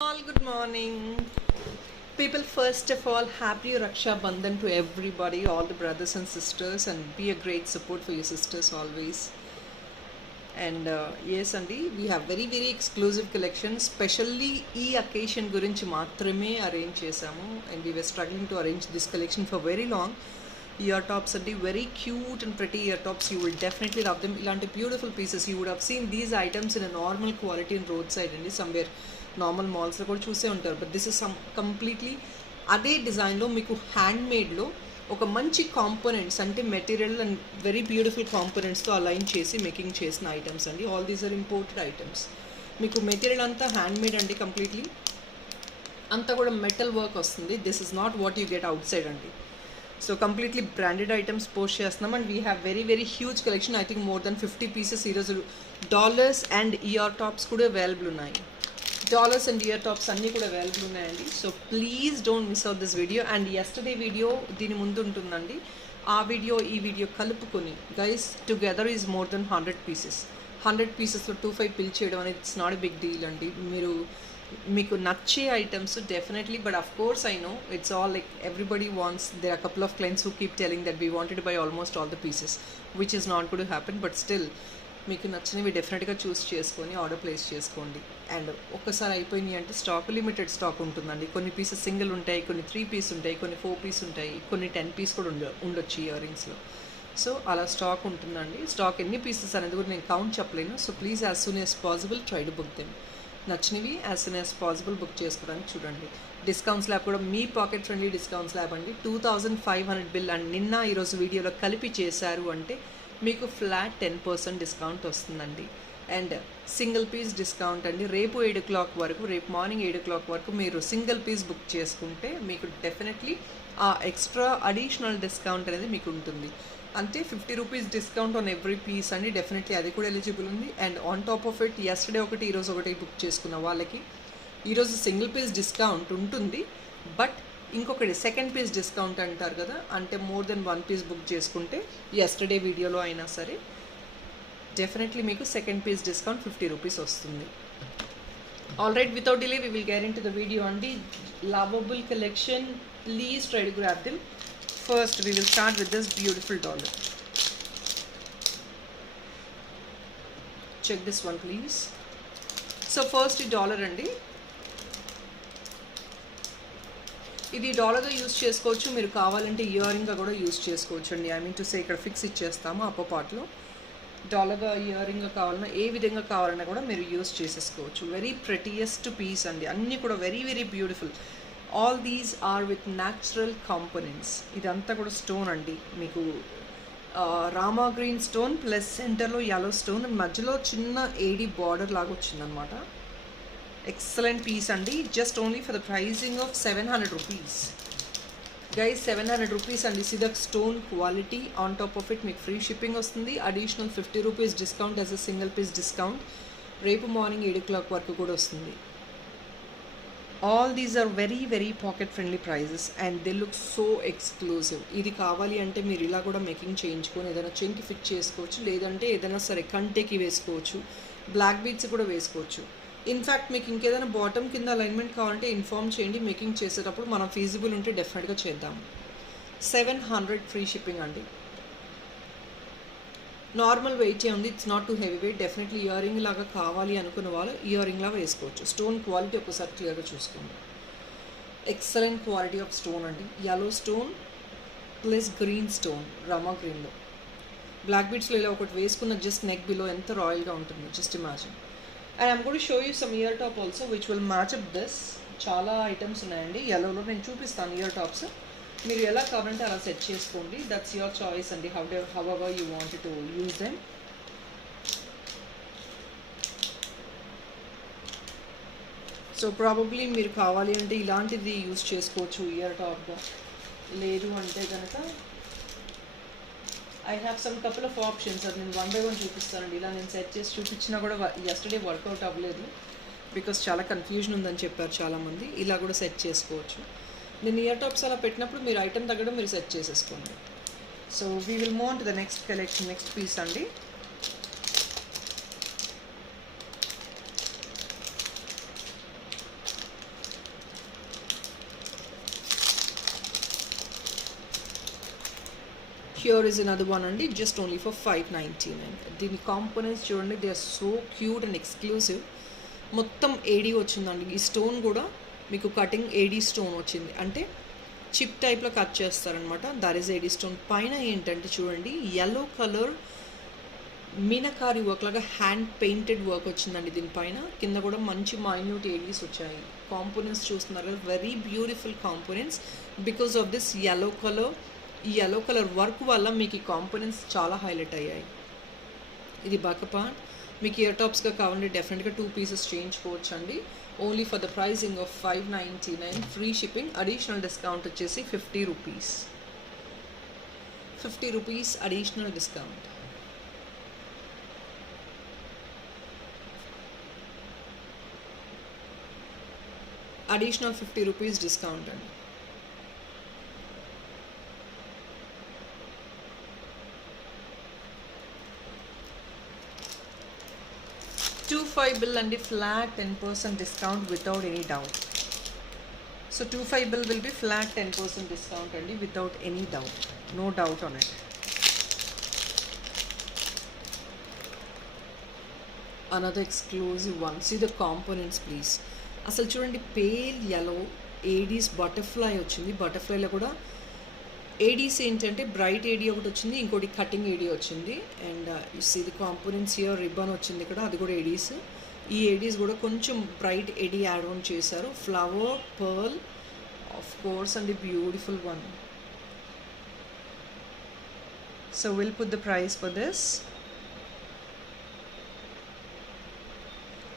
All good morning. People, first of all, happy Raksha Bandhan to everybody, all the brothers and sisters, and be a great support for your sisters always. And yes, Andy, we have very exclusive collections, especially ఈ అకేషన్ గురించి మాత్రమే అరేంజ్ చేసాము. And we were struggling to arrange this collection for very long. Ear tops అండి, very cute and pretty ear tops. You will definitely love them. ఇలాంటి beautiful pieces. You would have seen these items in a normal quality in roadside అండి, somewhere normal మాల్స్లో కూడా చూసే ఉంటారు. But this is some completely అదే డిజైన్లో మీకు హ్యాండ్మేడ్లో ఒక మంచి కాంపోనెంట్స్ అంటే మెటీరియల్ అండ్ వెరీ బ్యూటిఫుల్ కాంపోనెంట్స్తో అలైన్ చేసి మేకింగ్ చేసిన ఐటమ్స్ అండి. All these are imported items. మీకు మెటీరియల్ అంతా హ్యాండ్మేడ్ అండి, కంప్లీట్లీ అంతా కూడా మెటల్ వర్క్ వస్తుంది. This is not what you get outside అండి. So completely branded items post చేస్తున్నాం. And we have very huge collection. I think more than 50 pieces ఈరోజు. Dollars and ear tops కూడా available ఉన్నాయి. Dollars and ear tops అన్నీ కూడా available ఉన్నాయండి. So please don't miss out this video. And yesterday video దీని ముందు ఉంటుందండి. ఆ వీడియో ఈ వీడియో కలుపుకొని guys together is more than 100 pieces. 100 పీసెస్లో 25 పిల్ చేయడం అనేది it's not a big deal అండి. మీకు నచ్చే items definitely. But of course I know it's all like everybody wants. There are couple of clients who keep telling that we wanted buy almost all the pieces, which is not good happen. But still మీకు నచ్చినవి డెఫినెట్గా చూస్ చేసుకొని order place చేసుకోండి. అండ్ ఒక్కసారి అయిపోయినాయి అంటే stock limited stock ఉంటుందండి. కొన్ని పీసెస్ సింగిల్ ఉంటాయి, కొన్ని 3 పీస్ ఉంటాయి, కొన్ని 4 పీస్ ఉంటాయి, కొన్ని 10 పీస్ కూడా ఉండొచ్చు ఇయర్ రింగ్స్లో. సో అలా స్టాక్ ఉంటుందండి. స్టాక్ ఎన్ని పీసెస్ అనేది కూడా నేను కౌంట్ చెప్పలేను. So please as soon as possible try to book them. నచ్చినవి as soon as possible book చేసుకోవడానికి చూడండి. డిస్కౌంట్స్ ల్యాబ్ కూడా మీ పాకెట్ ఫ్రెండ్లీ డిస్కౌంట్స్ ల్యాబ్ అండి. 2500 బిల్ అండ్ నిన్న ఈరోజు వీడియోలో కలిపి చేశారు అంటే మీకు ఫ్లాట్ 10% డిస్కౌంట్ వస్తుందండి. అండ్ సింగిల్ పీస్ డిస్కౌంట్ అండి. రేపు 7 o'clock వరకు, రేపు మార్నింగ్ 7 o'clock వరకు మీరు సింగిల్ పీస్ బుక్ చేసుకుంటే మీకు డెఫినెట్లీ ఆ ఎక్స్ట్రా అడిషనల్ డిస్కౌంట్ అనేది మీకు ఉంటుంది. అంటే 50 rupees discount on every piece అండి. డెఫినెట్లీ అది కూడా ఎలిజిబుల్ ఉంది. And on top of it yesterday ఒకటి ఈరోజు ఒకటి బుక్ చేసుకున్న వాళ్ళకి ఈరోజు సింగిల్ పీస్ డిస్కౌంట్ ఉంటుంది. బట్ ఇంకొకటి సెకండ్ పీస్ డిస్కౌంట్ అంటారు కదా, అంటే మోర్ దెన్ 1 పీస్ బుక్ చేసుకుంటే ఎస్టర్డే వీడియోలో అయినా సరే డెఫినెట్లీ మీకు సెకండ్ పీస్ డిస్కౌంట్ 50 రూపీస్ వస్తుంది. All right, without delay we will get into the video అండి. Lovable collection, please try to grab them. First we will start with this beautiful dollar. Check this one please. So first ఈ dollar అండి. ఇది డాలర్గా యూస్ చేసుకోవచ్చు. మీరు కావాలంటే ఇయర్ రింగ్గా కూడా యూస్ చేసుకోవచ్చు అండి. ఐ మీన్ టు సే ఇక్కడ ఫిక్స్ ఇచ్చేస్తాము అప్పో పార్ట్లో. డాలర్గా ఇయర్ రింగ్గా కావాలన్నా ఏ విధంగా కావాలన్నా కూడా మీరు యూస్ చేసేసుకోవచ్చు. వెరీ ప్రెటియెస్ట్ పీస్ అండి. అన్నీ కూడా very beautiful. All these are with natural components. ఇదంతా కూడా స్టోన్ అండి. మీకు రామా గ్రీన్ స్టోన్ ప్లస్ సెంటర్లో yellow స్టోన్, మధ్యలో చిన్న ఏడి బార్డర్ లాగా వచ్చిందనమాట. ఎక్సలెంట్ పీస్ అండి. Just only for the pricing of 700 rupees guys. 700 rupees అండి. సిదక్ stone quality. On top of it మీకు ఫ్రీ షిప్పింగ్ వస్తుంది. Additional 50 rupees discount as a single piece discount. రేపు మార్నింగ్ 7 o'clock వరకు కూడా వస్తుంది. All these are very pocket friendly prices and they look so exclusive. ఇది కావాలి అంటే మీరు ఇలా కూడా మేకింగ్ చేయించుకొని ఏదైనా చెంకి ఫిట్ చేసుకోవచ్చు, లేదంటే ఏదైనా సరే కంటేకి వేసుకోవచ్చు, బ్లాక్ బీడ్స్ కూడా వేసుకోవచ్చు. ఇన్ఫ్యాక్ట్ మీకు ఇంకేదైనా బాటమ్ కింద అలైన్మెంట్ కావాలంటే ఇన్ఫార్మ్ చేయండి. మేకింగ్ చేసేటప్పుడు మనం ఫీజిబుల్ ఉంటే డెఫినెట్గా చేద్దాం. 700 ఫ్రీ షిప్పింగ్ అండి. నార్మల్ వెయిటే ఉంది. It's not too heavy weight. Definitely ear ring లాగా కావాలి అనుకున్న వాళ్ళు ఇయర్ రింగ్ లాగా వేసుకోవచ్చు. స్టోన్ క్వాలిటీ ఒకసారి క్లియర్గా చూసుకోండి. ఎక్సలెంట్ క్వాలిటీ ఆఫ్ స్టోన్ అండి. yellow stone plus green stone, Rama గ్రీన్లో. బ్లాక్ బీడ్స్లో ఇలా ఒకటి వేసుకున్న జస్ట్ నెక్ బిలో ఎంత రాయల్గా ఉంటుంది, just imagine. And I'm going to show you some year top also which will match up this. చాలా ఐటమ్స్ ఉన్నాయండి yellowలో. నేను చూపిస్తాను ఇయర్ టాప్స్. మీరు ఎలా కావాలంటే అలా సెట్ చేసుకోండి. దట్స్ యువర్ చాయిస్ అండి. However you want to use them. So probably మీరు కావాలి అంటే ఇలాంటిది యూజ్ చేసుకోవచ్చు ఇయర్ టాప్గా. లేదు అంటే కనుక I have some couple of options. అది నేను 1 by 1 చూపిస్తానండి. ఇలా నేను సెట్ చేసి చూపించినా కూడా ఎస్టర్డే వర్కౌట్ అవ్వలేదు బికాస్ చాలా కన్ఫ్యూజన్ ఉందని చెప్పారు చాలామంది. ఇలా కూడా సెట్ చేసుకోవచ్చు. నేను ఇయర్ టాప్స్ అలా పెట్టినప్పుడు మీరు ఐటమ్ తగ్గడం మీరు సెట్ చేసేసుకోండి. So we will move on to the next collection, next piece అండి. హియర్ ఇస్ అనదర్ వన్ అండి, జస్ట్ ఓన్లీ ఫర్ 599. దీని కాంపోనెంట్స్ చూడండి, they are so cute and exclusive. మొత్తం ఏడీ వచ్చిందండి. ఈ స్టోన్ కూడా మీకు కటింగ్ ఏడీ స్టోన్ వచ్చింది, అంటే చిప్ టైప్లో కట్ చేస్తారనమాట. That is AD stone. పైన ఏంటంటే చూడండి, ఎల్లో కలర్ మీనకారి వర్క్ లాగా హ్యాండ్ పెయింటెడ్ వర్క్ వచ్చిందండి దీనిపైన. కింద కూడా మంచి మైన్యూట్ ఏడీస్ వచ్చాయి. కాంపోనెంట్స్ చూస్తున్నారు కదా, very beautiful components. Because of this yellow colour, ఈ ఎల్లో కలర్ వర్క్ వల్ల మీకు ఈ కాంపోనెంట్స్ చాలా హైలైట్ అయ్యాయి. ఇది బకపాన్. మీకు ఇయర్ టాప్స్గా కావాలంటే డెఫినెట్గా 2 పీసెస్ చేయించుకోవచ్చు అండి. Only for the pricing of 599. Free shipping. Additional discount వచ్చేసి 50 rupees. 50 rupees additional discount. Additional 50 rupees discount అండి. టూ 5 బిల్ అండి, flat 10% discount without any doubt. So 25 bill will be flat 10% discount అండి, without any doubt. No doubt on it. Another exclusive one. See the components please. అసలు చూడండి, pale yellow Aedes butterfly వచ్చింది. బటర్ఫ్లైలో కూడా ఏడీస్ ఏంటంటే బ్రైట్ ఏడీ ఒకటి వచ్చింది, ఇంకోటి కటింగ్ ఏడీ వచ్చింది. అండ్ ఇది కాంపోనెంట్స్ హియర్ రిబ్బన్ వచ్చింది ఇక్కడ, అది కూడా ఏడీస్. ఈ ఏడీస్ కూడా కొంచెం బ్రైట్ ఏడీ యాడ్ ఆన్ చేశారు. Flower pearl of course and the beautiful one. So will put the price for this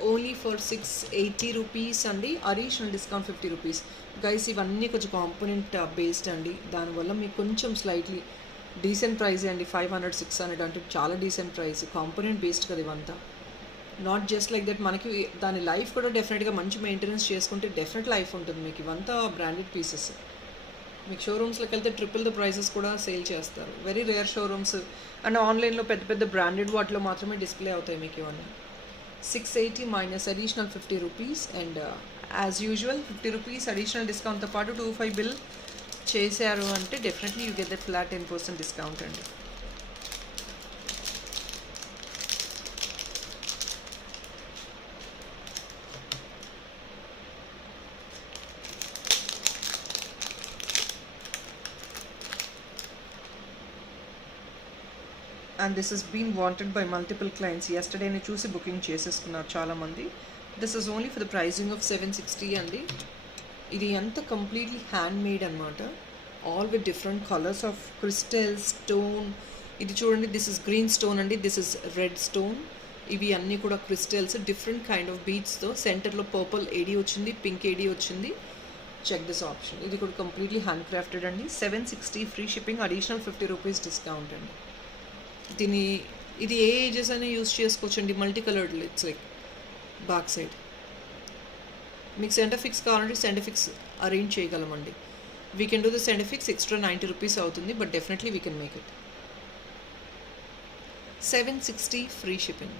only for 680 rupees అండి. Additional discount 50 rupees. గైస్ ఇవన్నీ కొంచెం కాంపోనెంట్ బేస్డ్ అండి, దానివల్ల మీకు కొంచెం స్లైట్లీ డీసెంట్ ప్రైస్ అండి. 500 600 అంటే చాలా డీసెంట్ ప్రైస్. కాంపోనెంట్ బేస్డ్ కదా ఇవంతా. Not just like that. మనకి దాని లైఫ్ కూడా డెఫినెట్గా మంచి మెయింటెనెన్స్ చేసుకుంటే డెఫినెట్ లైఫ్ ఉంటుంది మీకు. ఇవంతా బ్రాండెడ్ పీసెస్. మీకు షోరూమ్స్లోకి వెళ్తే ట్రిపుల్ ద ప్రైసెస్ కూడా సేల్ చేస్తారు. వెరీ రేర్ షోరూమ్స్ అండ్ ఆన్లైన్లో పెద్ద పెద్ద బ్రాండెడ్ వాటిలో మాత్రమే డిస్ప్లే అవుతాయి మీకు ఇవన్నీ. 680 minus additional 50 rupees. And as usual 50 rupees additional డిస్కౌంట్తో పాటు 25 బిల్ చేశారు అంటే definitely you get that flat 10% discount అండి. And this is been wanted by multiple clients. ఎస్టర్డేనే చూసి బుకింగ్ చేసేసుకున్నారు చాలామంది. This is only for the pricing of 760 అండి. ఇది ఎంత కంప్లీట్లీ హ్యాండ్ మేడ్ అనమాట. All with different colours of crystal stone. ఇది చూడండి, దిస్ ఇస్ గ్రీన్ స్టోన్ అండి, దిస్ ఇస్ రెడ్ స్టోన్. ఇవి అన్నీ కూడా క్రిస్టల్స్, డిఫరెంట్ కైండ్ ఆఫ్ బీడ్స్తో. సెంటర్లో పర్పుల్ ఏడీ వచ్చింది, పింక్ ఏడీ వచ్చింది. Check this option. ఇది కూడా కంప్లీట్లీ హ్యాండ్ క్రాఫ్టెడ్ అండి. 760 free shipping, additional 50 rupees discount అండి. ఇది ఏ ఏజెస్ అయినా యూస్ చేసుకోవచ్చండి. Multi coloured, it's like back side. మీకు సెంటర్ ఫిక్స్ కావాలంటే సెంటర్ ఫిక్స్ అరేంజ్ చేయగలమండి. We can do the centre fix. Extra 90 rupees అవుతుంది, but definitely we can make it. 760 free shipping.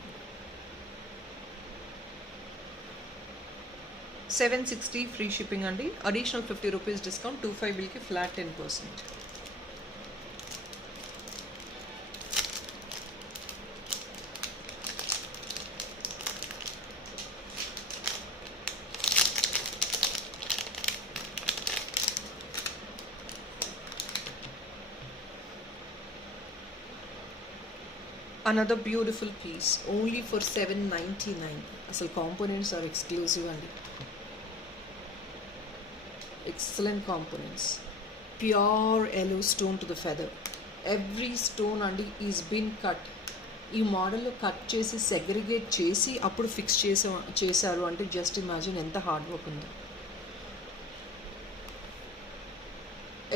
760 free shipping అండి. Additional 50 rupees discount. 25 బిల్కి flat 10%. Another beautiful piece only for 799. అసలు components are exclusive అండి. Excellent components. Pure yellow stone to the feather. Every stone అండి is been cut. ఈ మోడల్లో కట్ చేసి సెగ్రిగేట్ చేసి అప్పుడు ఫిక్స్ చేశారు అంటే జస్ట్ ఇమాజిన్ ఎంత హార్డ్ వర్క్ ఉందో.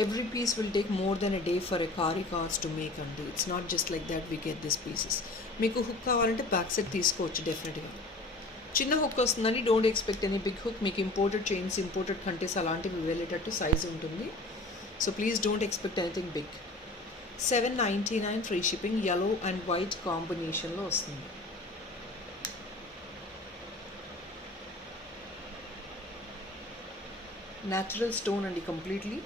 Every piece will take more than a day for a kari cards to make and do. It's not just like that we get these pieces. మీకు హుక్ కావాలంటే బ్యాక్ సెట్ తీసుకోవచ్చు డెఫినెట్గా. చిన్న hook వస్తుందని don't expect any big hook. మీకు imported chains, imported కంటెస్ అలాంటివి వెళ్ళేటట్టు సైజ్ ఉంటుంది. So please don't expect anything big. 799 free shipping. yellow and white కాంబినేషన్లో వస్తుంది. న్యాచురల్ స్టోన్ అండి కంప్లీట్లీ.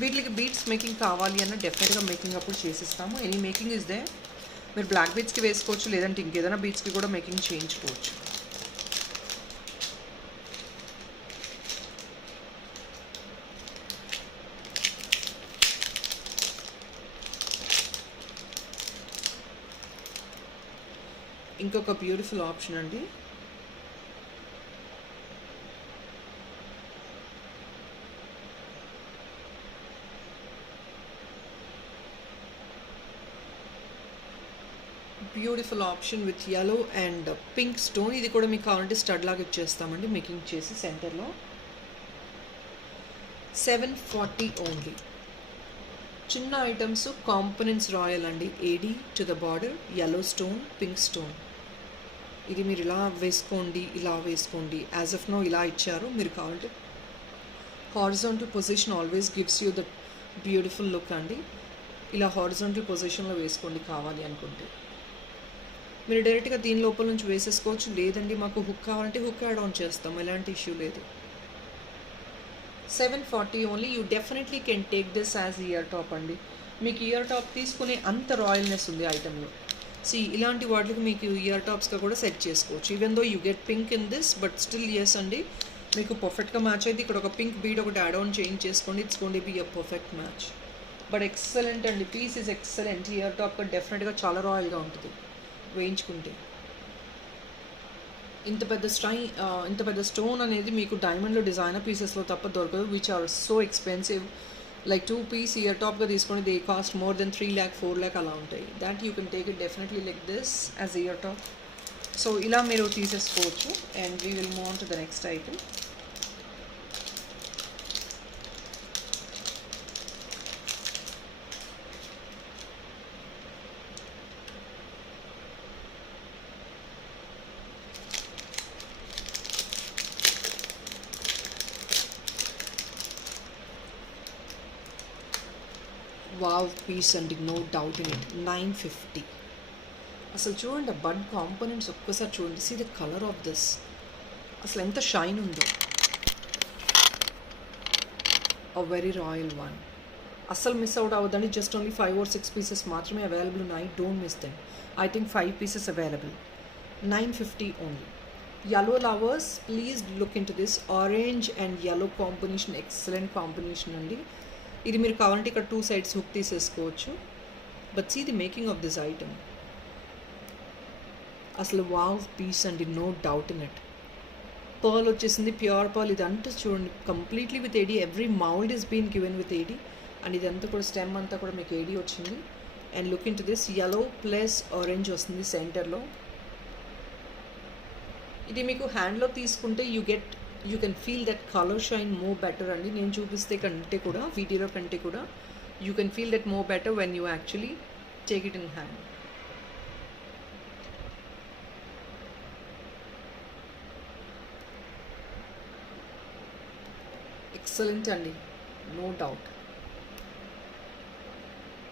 వీటికి బీట్స్ మేకింగ్ కావాలి అన్న డెఫినెట్గా మేకింగ్ అప్పుడు చేసిస్తాము. Any making is there. మీరు బ్లాక్ బీట్స్కి వేసుకోవచ్చు, లేదంటే ఇంకేదైనా బీట్స్కి కూడా మేకింగ్ చేయించుకోవచ్చు. ఇంకొక బ్యూటిఫుల్ ఆప్షన్ అండి, beautiful option with yellow and pink stone. ఇది కూడా మీకు కావాలంటే స్టడ్ లాగా ఇచ్చేస్తామండి మేకింగ్ చేసి సెంటర్లో. 740 ఓన్లీ. చిన్న ఐటమ్స్, కాంపోనెంట్స్ రాయల్ అండి. AD to the border, yellow stone, pink stone. ఇది మీరు ఇలా వేసుకోండి, ఇలా వేసుకోండి. యాజ్ ఆఫ్ నో ఇలా ఇచ్చారు. మీరు కావాలంటే horizontal position always gives you the beautiful look అండి. ఇలా హారిజాంటల్ పొజిషన్లో వేసుకోండి కావాలి అనుకుంటే. మీరు డైరెక్ట్గా దీని లోపల నుంచి వేసేసుకోవచ్చు, లేదండి మాకు హుక్ కావాలంటే హుక్ యాడ్ ఆన్ చేస్తాం, ఎలాంటి ఇష్యూ లేదు. 740 only. You definitely can take this as ear top అండి. మీకు ఇయర్ టాప్ తీసుకునే అంత రాయల్నెస్ ఉంది ఐటెంలో. ఇలాంటి వాటికి మీకు ఇయర్ టాప్స్గా కూడా సెట్ చేసుకోవచ్చు. Even though you get pink in this, but still yes అండి, మీకు పర్ఫెక్ట్గా మ్యాచ్ అయితే ఇక్కడ ఒక పింక్ బీడ్ ఒకటి యాడ్ ఆన్ చేంజ్ చేసుకోండి. It's going to be a perfect match. But excellent అండి, piece is excellent. Ear top డెఫినెట్గా చాలా రాయల్గా ఉంటుంది వేయించుకుంటే. ఇంత పెద్ద స్టోన్ అనేది మీకు డైమండ్లో డిజైనర్ పీసెస్లో తప్ప దొరకదు, which are so expensive. Like 2 piece ear టాప్గా తీసుకొని they cost more than 3 lakh 4 lakh అలా ఉంటాయి. That you can take it definitely like this as ear top. So ఇలా మీరు తీసేసుకోవచ్చు. And we will move on to the next item. Wow piece అండి, no doubt in it. 950. అసలు చూడండి ఆ bud components ఒక్కసారి చూడండి. See the colour of this, అసలు ఎంత షైన్ ఉందో. A very royal one. అస్సలు మిస్ అవుట్ అవ్వదండి. జస్ట్ ఓన్లీ 5 or 6 pieces మాత్రమే అవైలబుల్ ఉన్నాయి. Don't miss them. I think 5 pieces available. 950 only. yellow lovers, please look into this. Orange and yellow combination excellent combination అండి. ఇది మీరు కావాలంటే ఇక్కడ 2 sides hook తీసేసుకోవచ్చు. But see the making of this item. అసలు wow piece అండి, no doubt in it. Pearl వచ్చేసింది, pure pearl. ఇదంతా చూడండి completely with AD. Every mould is been given with AD. And ఇదంతా కూడా స్టెమ్ అంతా కూడా మీకు ఏడీ వచ్చింది. And look into this, yellow plus orange వస్తుంది సెంటర్లో. ఇది మీకు హ్యాండ్లో తీసుకుంటే you can feel that colour shine more better అండి. నేను చూపిస్తే కంటే కూడా, వీడియోలో కంటే కూడా you can feel that more better when you actually take it in hand. Excellent అండి, నో డౌట్.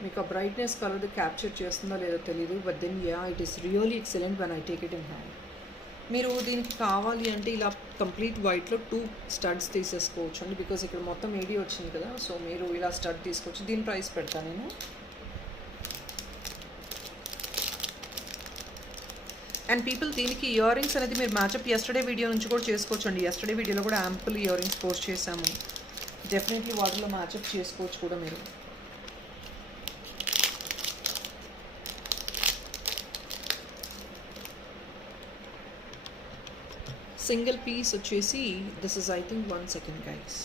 మీకు ఆ బ్రైట్నెస్ కలర్ క్యాప్చర్ చేస్తుందో లేదో తెలీదు, but then it is really excellent when I take it in hand. మీరు దీనికి కావాలి అంటే ఇలా కంప్లీట్ వైట్లో 2 స్టడ్స్ తీసేసుకోవచ్చు అండి. బికాజ్ ఇక్కడ మొత్తం ఏడీ వచ్చింది కదా, సో మీరు ఇలా స్టడ్ తీసుకోవచ్చు. దీని ప్రైస్ పెడతాను నేను. అండ్ పీపుల్ దీనికి ఇయర్ రింగ్స్ అనేది మీరు మ్యాచప్ ఎస్టర్డే వీడియో నుంచి కూడా చేసుకోవచ్చు అండి. ఎస్టర్డే వీడియోలో కూడా యాంపుల్ ఇయర్ రింగ్స్ పోస్ట్ చేశాము. డెఫినెట్లీ వాటిలో మ్యాచప్ చేసుకోవచ్చు కూడా మీరు. సింగిల్ పీస్ వచ్చేసి this is I think 1 second guys.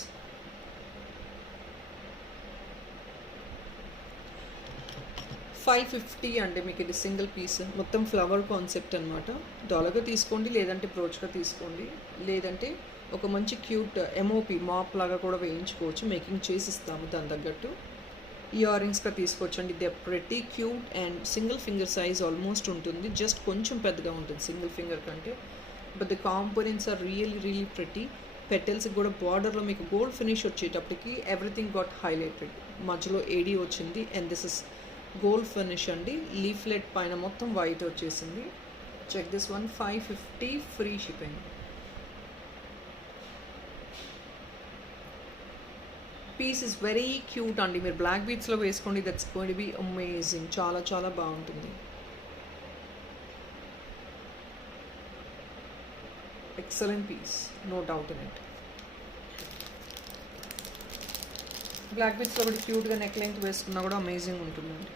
$550 అండి మీకు ఇది సింగిల్ పీస్. మొత్తం ఫ్లవర్ కాన్సెప్ట్ అనమాట. డాలర్గా తీసుకోండి, లేదంటే బ్రోచ్గా తీసుకోండి, లేదంటే ఒక మంచి క్యూట్ ఎంఓపి మాప్ లాగా కూడా వేయించుకోవచ్చు. మేకింగ్ చేసి ఇస్తాము దాని తగ్గట్టు. ఇయర్ రింగ్స్గా తీసుకోవచ్చండి. They pretty cute and single finger size almost ఉంటుంది. జస్ట్ కొంచెం పెద్దగా ఉంటుంది సింగిల్ ఫింగర్ కంటే. But the components are really pretty. పెటల్స్కి కూడా బార్డర్లో మీకు గోల్డ్ ఫినిష్ వచ్చేటప్పటికి ఎవ్రీథింగ్ గాట్ హైలైటెడ్. మధ్యలో ఏడీ వచ్చింది and this is gold finish అండి. లీఫ్లెట్ పైన మొత్తం వైట్ వచ్చేసింది. Check this one, 550 free shipping. Piece is very cute అండి. మీరు బ్లాక్ బీట్స్లో వేసుకోండి, that's going to be amazing. చాలా చాలా బాగుంటుంది. Excellent piece, no doubt in it. Black బీట్స్లో ఒకటి క్యూట్గా నెక్ లెంత్ వేసుకున్నా కూడా అమేజింగ్ ఉంటుందండి.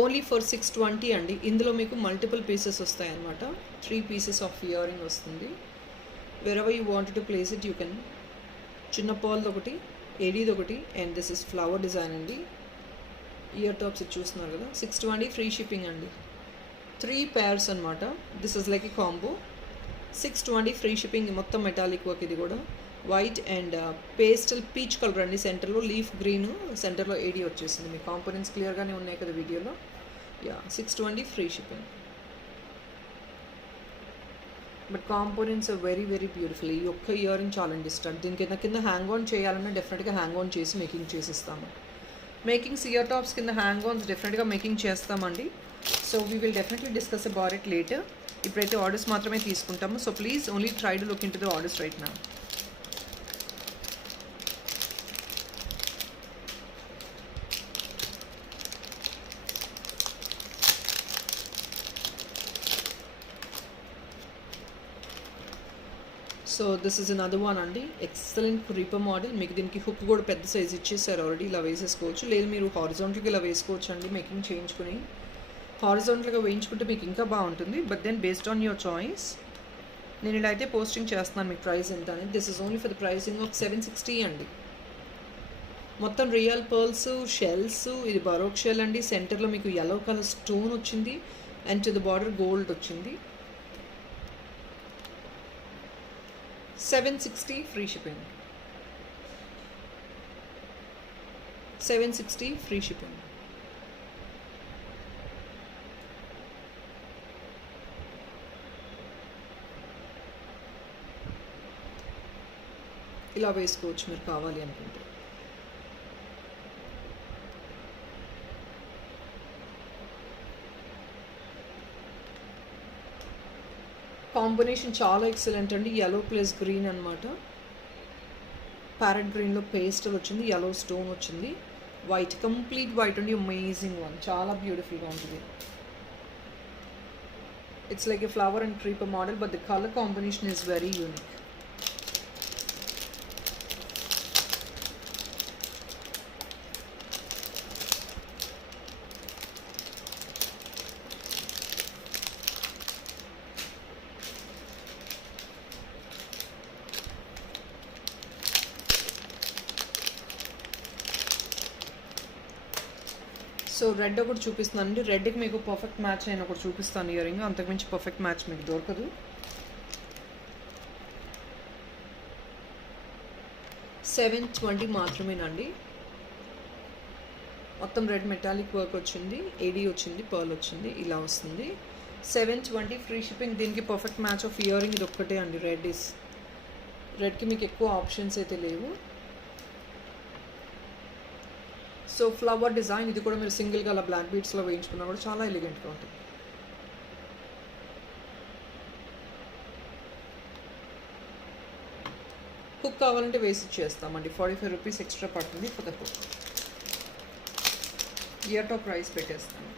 ఓన్లీ ఫర్ 620 అండి. ఇందులో మీకు మల్టిపుల్ పీసెస్ వస్తాయి అన్నమాట. 3 పీసెస్ ఆఫ్ ఇయర్ రింగ్ వస్తుంది. Wherever you want to place it you can. చిన్న పర్ల్ది ఒకటి, ఏడీది ఒకటి, and this is flower design అండి. ఇయర్ టాప్స్ ఇది చూస్తున్నారు కదా. 620 ఫ్రీ షిప్పింగ్ అండి. 3 pairs అనమాట. దిస్ ఇస్ లైక్ ఏ కాంబో. 620 ఫ్రీ షిప్పింగ్. మొత్తం మెటాలిక్ వర్క్ ఇది కూడా. White and pastel peach colour అండి. సెంటర్లో లీఫ్ గ్రీన్, సెంటర్లో ఏడీ వచ్చేసింది. మీ కాంపోనెంట్స్ క్లియర్గానే ఉన్నాయి కదా వీడియోలో. యా 620 free shipping. But components very very beautiful. ఈ ఒక్క ఇయర్ రింగ్ చాలండి స్టడ్. దీని కింద హ్యాంగ్ ఆన్ చేయాలన్నా డెఫినెట్గా హ్యాంగ్ ఆన్ చేసి మేకింగ్ చేసిస్తాము. మేకింగ్స్ ఇయర్ టాప్స్ కింద హ్యాంగ్ ఆన్స్ డెఫినెట్గా మేకింగ్ చేస్తామండి. So we will definitely discuss about it later. ఇప్పుడైతే ఆర్డర్స్ మాత్రమే తీసుకుంటాము. So please only try to look into the orders right now. So this is another one అండి. Excellent creeper model. మీకు దీనికి హుక్ కూడా పెద్ద సైజ్ ఇచ్చేసారు ఆల్రెడీ. ఇలా వేసేసుకోవచ్చు, లేదు మీరు హారిజాంటల్గా ఇలా వేసుకోవచ్చు అండి. మేకింగ్ చేయించుకుని హారిజాంటల్గా వేయించుకుంటే మీకు ఇంకా బాగుంటుంది. But then based on your choice నేను ఇలా అయితే పోస్టింగ్ చేస్తున్నాను. మీకు ప్రైస్ ఎంత అని. This is only for the pricing of 760 అండి. మొత్తం రియల్ పర్ల్స్, షెల్స్. ఇది బరోక్ షెల్ అండి. సెంటర్లో మీకు యెల్లో కలర్ స్టోన్ వచ్చింది and to the border gold వచ్చింది. 760 ఫ్రీ షిప్పింగ్. 760 free shipping. ఇలా వేసుకోవచ్చు మీరు కావాలి అనుకుంటే. కాంబినేషన్ చాలా ఎక్సలెంట్ అండి. yellow ప్లస్ గ్రీన్ అనమాట. ప్యారెట్ గ్రీన్లో పేస్టల్ వచ్చింది, yellow స్టోన్ వచ్చింది, వైట్, కంప్లీట్ వైట్ అండి. అమేజింగ్ వన్, చాలా బ్యూటిఫుల్గా ఉంటుంది. It's like a flower and creeper model, but the colour combination is very unique. So red ఒకటి చూపిస్తున్నాను అండి. రెడ్కి మీకు పర్ఫెక్ట్ మ్యాచ్ నేను ఒకటి చూపిస్తాను ఇయర్ రింగ్. అంతకుమించి పర్ఫెక్ట్ మ్యాచ్ మీకు దొరకదు. $720 మాత్రమేనండి. మొత్తం రెడ్ మెటాలిక్ వర్క్ వచ్చింది, ఏడీ వచ్చింది, పర్ల్ వచ్చింది, ఇలా వస్తుంది. 720 ఫ్రీ షిప్పింగ్. దీనికి perfect match of ear ring ఇది ఒక్కటే అండి. రెడ్కి మీకు ఎక్కువ ఆప్షన్స్ అయితే లేవు. సో ఫ్లవర్ డిజైన్ ఇది కూడా మీరు సింగిల్గా అలా బ్లాక్ బీట్స్లో వేయించుకున్నా కూడా చాలా ఎలిగెంట్గా ఉంటుంది. హుక్ కావాలంటే వేసి చేస్తామండి. 45 రూపీస్ ఎక్స్ట్రా పడుతుంది for the hook. Year top price పెట్టేస్తాను.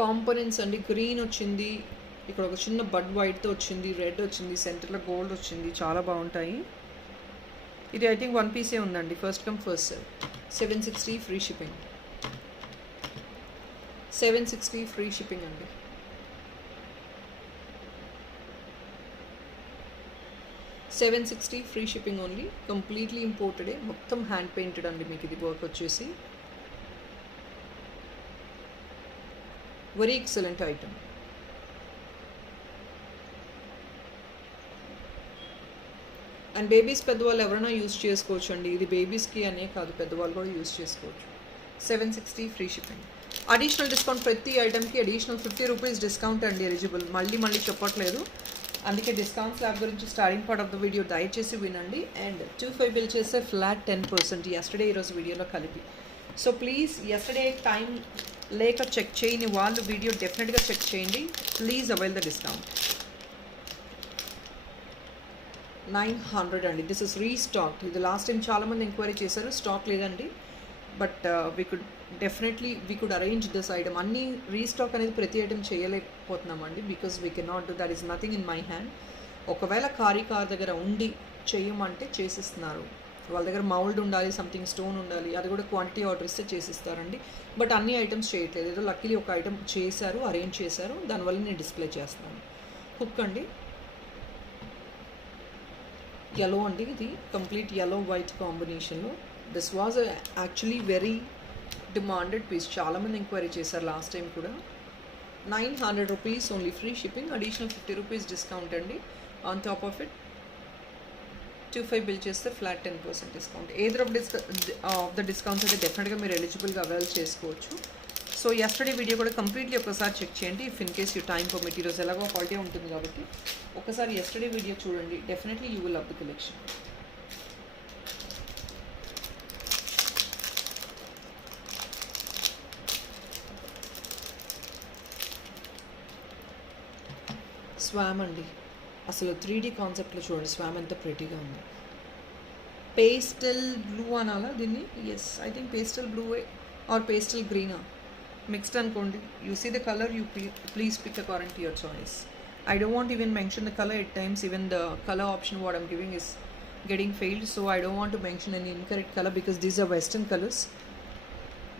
కాంపోనెంట్స్ అండి. గ్రీన్ వచ్చింది, ఇక్కడ ఒక చిన్న బడ్ వైట్తో వచ్చింది, రెడ్ వచ్చింది, సెంటర్లో గోల్డ్ వచ్చింది, చాలా బాగుంటాయి. ఇది ఐ థింక్ 1 పీసే ఉందండి. First come first cell. 760 free shipping. 760 free shipping అండి. $760 ఫ్రీ షిప్పింగ్ ఓన్లీ. కంప్లీట్లీ ఇంపోర్టెడే, మొత్తం హ్యాండ్ పెయింటెడ్ అండి. మీకు ఇది వర్క్ వచ్చేసి very excellent item. And babies పెద్దవాళ్ళు ఎవరైనా యూస్ చేసుకోవచ్చు అండి. ఇది బేబీస్కి అనే కాదు, పెద్దవాళ్ళు కూడా యూస్ చేసుకోవచ్చు. 760 ఫ్రీ షిప్పింగ్. అడిషనల్ డిస్కౌంట్ ప్రతి ఐటమ్కి అడిషనల్ 50 రూపీస్ డిస్కౌంట్ అండి ఎలిజిబుల్. మళ్ళీ చెప్పట్లేదు, అందుకే డిస్కౌంట్ స్లాబ్ గురించి starting part of the video దయచేసి వినండి. అండ్ 25 బిల్ చేస్తే ఫ్లాట్ 10% ఎస్టర్డే ఈరోజు వీడియోలో కలిపి. సో ప్లీజ్ ఎస్టర్డే టైం లేక చెక్ చేయని వాళ్ళు వీడియో డెఫినెట్గా చెక్ చేయండి. Please avail the discount. 900 అండి. This is restock. ఇది లాస్ట్ టైం చాలామంది ఎంక్వైరీ చేశారు, స్టాక్ లేదండి. But we could arrange this item. అన్నీ రీస్టాక్ అనేది ప్రతి ఐటమ్ చేయలేకపోతున్నామండి, because we can not do, that is nothing in my hand. ఒకవేళ కార్ దగ్గర ఉండి చేయమంటే చేసిస్తున్నారు. వాళ్ళ దగ్గర మౌల్డ్ ఉండాలి, సంథింగ్ స్టోన్ ఉండాలి, అది కూడా క్వాంటిటీ ఆర్డర్ ఇస్తే చేసిస్తారండి. బట్ అన్ని ఐటమ్స్ చేయట్లేదు. ఏదో లక్కీలీ ఒక ఐటమ్ చేశారు, అరేంజ్ చేశారు, దానివల్ల నేను డిస్ప్లే చేస్తున్నాను. హుక్ అండి, yellow అండి. ఇది కంప్లీట్ yellow వైట్ కాంబినేషన్లో. This was actually very demanded piece. చాలామంది ఎంక్వైరీ చేశారు లాస్ట్ టైం కూడా. 900 rupees only, free shipping, additional 50 rupees discount అండి. On top of it 25 bill చేస్తే flat 10% discount. Either of the discounts అయితే డెఫినెట్గా మీరు ఎలిజిబుల్గా అవైల్ చేసుకోవచ్చు. సో ఎస్టర్డే వీడియో కూడా కంప్లీట్లీ ఒకసారి చెక్ చేయండి, if in case you time permit. ఈరోజు ఎలాగో హాలిడే ఉంటుంది కాబట్టి ఒకసారి ఎస్టర్డే వీడియో చూడండి. Definitely you will love the collection. Swarm అండి, అసలు 3D కాన్సెప్ట్లో చూడండి స్వామ్ ఎంత ప్రెటీగా ఉంది. పేస్టల్ బ్లూ అనాలా దీన్ని? Yes, I think pastel blue or pastel గ్రీనా, మిక్స్డ్ అనుకోండి. You see the colour, you please pick according to your choice. I don't want to even mention the color. At times even the color option what I'm giving is getting failed, so I don't want to mention any incorrect color because these are western colors.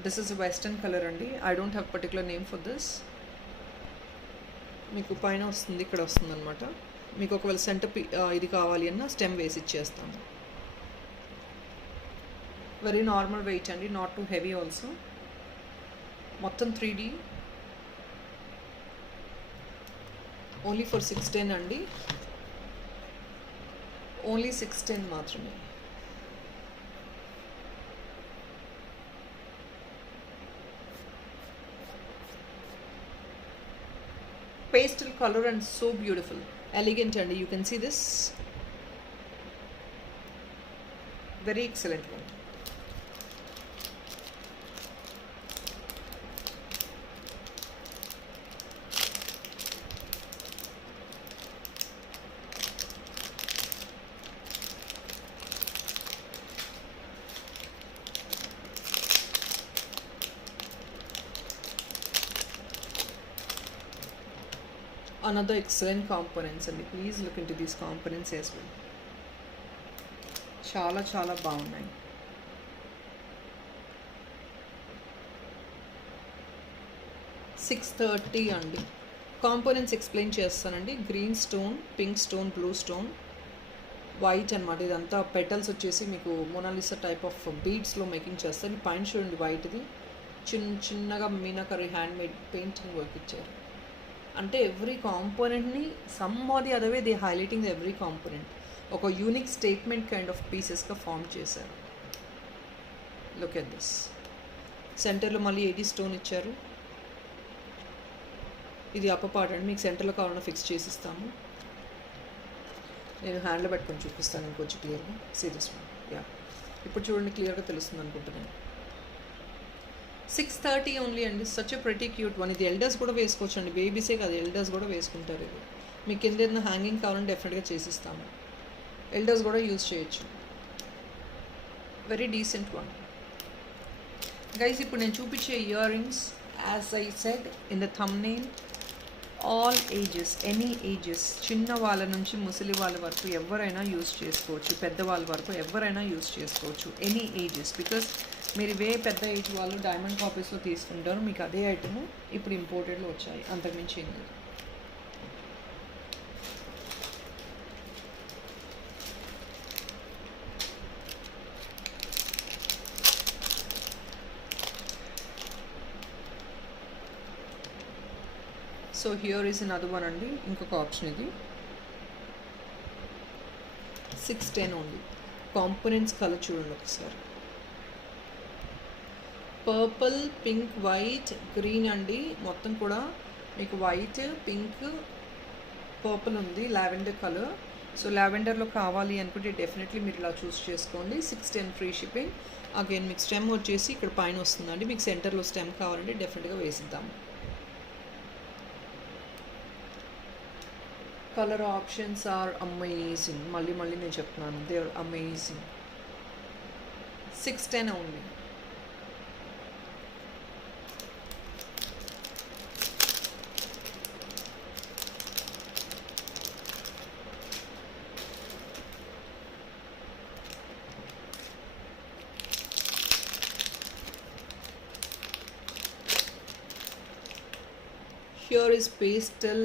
This is a western color andi. I don't have particular name for this. మీకు పైన వస్తుంది, ఇక్కడ వస్తుంది అనమాట. మీకు ఒకవేళ సెంటర్ ఇది కావాలి అన్న స్టెమ్ వేసి ఇచ్చేస్తాను. వెరీ నార్మల్ వెయిట్ అండి, నాట్ టు హెవీ ఆల్సో. మొత్తం 3D, ఓన్లీ ఫర్ 610 అండి. ఓన్లీ 610 మాత్రమే. Pastel colour and so beautiful, elegant అండి. You can see this, very excellent one. Another excellent components and please look into these components as well. చాలా చాలా బాగున్నాయి. $630 అండి. Components explain చేస్తానండి. Green stone, pink stone, blue stone, white అనమాట. ఇదంతా petals వచ్చేసి మీకు మొనాలిసా టైప్ ఆఫ్ బీడ్స్లో మేకింగ్ చేస్తాను. పైన చూడండి వైట్ది చిన్నగా meenakari hand made painting work ఇచ్చారు. అంటే ఎవ్రీ కాంపోనెంట్ని some or the other way they highlighting every component. ఒక యూనిక్ స్టేట్మెంట్ కైండ్ ఆఫ్ పీసెస్గా ఫామ్ చేశారు. Look at this. సెంటర్లో మళ్ళీ 80 స్టోన్ ఇచ్చారు. ఇది అప్ప పార్ట్ అండి, మీకు సెంటర్లో కావాలన్నా ఫిక్స్ చేసిస్తాము. నేను హ్యాండ్లో పెట్టుకొని చూపిస్తాను ఇంకొంచెం క్లియర్గా. See this one. యా, ఇప్పుడు చూడండి, క్లియర్గా తెలుస్తుంది అనుకుంటున్నాను. 630 ఓన్లీ అండి. Such a pretty cute one. ఇది ఎల్డర్స్ కూడా వేసుకోవచ్చు అండి, బేబీసే కాదు ఎల్డర్స్ కూడా వేసుకుంటారు. ఇది మీకు కింద ఏదైనా హ్యాంగింగ్ కావాలంటే డెఫినెట్గా చేసిస్తాము. ఎల్డర్స్ కూడా యూజ్ చేయొచ్చు. Very decent one guy's. ఇప్పుడు నేను చూపించే ear rings as I said in the thumbnail, all ages, any ages, చిన్న వాళ్ళ నుంచి ముసలి వాళ్ళ వరకు ఎవరైనా యూజ్ చేసుకోవచ్చు. పెద్దవాళ్ళ వరకు ఎవరైనా యూజ్ చేసుకోవచ్చు, ఎనీ ఏజెస్. బికాస్ మీరు ఇవే పెద్ద ఏజ్ వాళ్ళు డైమండ్ కాపీస్లో తీసుకుంటారు, మీకు అదే ఐటమ్ ఇప్పుడు ఇంపోర్టెడ్లో వచ్చాయి, అంతకుమించి ఏం లేదు. So here is another one అండి, ఇంకొక ఆప్షన్ ఇది. 610 ఓన్లీ. కాంపోనెంట్స్ కలర్ చూడండి ఒకసారి. పర్పుల్, పింక్, వైట్, గ్రీన్ అండి. మొత్తం కూడా మీకు వైట్, పింక్, పర్పుల్ ఉంది, లావెండర్ కలర్. సో లావెండర్లో కావాలి అనుకుంటే డెఫినెట్లీ మీరు ఇలా చూస్ చేసుకోండి. 610 ఫ్రీ షిప్పింగ్. అగైన్ మీకు స్టెమ్ వచ్చేసి ఇక్కడ పైన వస్తుందండి. మీకు సెంటర్లో స్టెమ్ కావాలంటే డెఫినెట్గా వేసిద్దాము. Colour options are amazing. మళ్ళీ నేను చెప్తున్నాను, they are amazing. 610 only. Here is pastel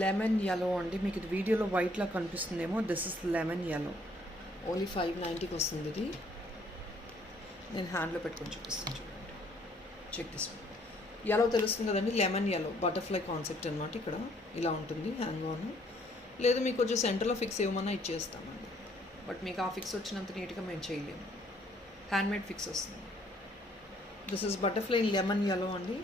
lemon yellow అండి. మీకు ఇది వీడియోలో వైట్లా కనిపిస్తుందేమో. This is lemon yellow. Only 590కి వస్తుంది ఇది. నేను హ్యాండ్లో పెట్టుకొని చూపిస్తాను చూడండి. Check this one. yellow తెలుస్తుంది కదండి, లెమన్ yellow. బటర్ఫ్లై కాన్సెప్ట్ అనమాట. ఇక్కడ ఇలా ఉంటుంది హ్యాంగ్ ఆన్. లేదు మీకు కొంచెం సెంటర్లో ఫిక్స్ ఇవ్వమన్నా ఇచ్చేస్తామండి. బట్ మీకు ఆ ఫిక్స్ వచ్చినంత నీట్గా మేము చేయలేము. హ్యాండ్మేడ్ ఫిక్స్ వస్తుంది. This is butterfly lemon yellow అండి.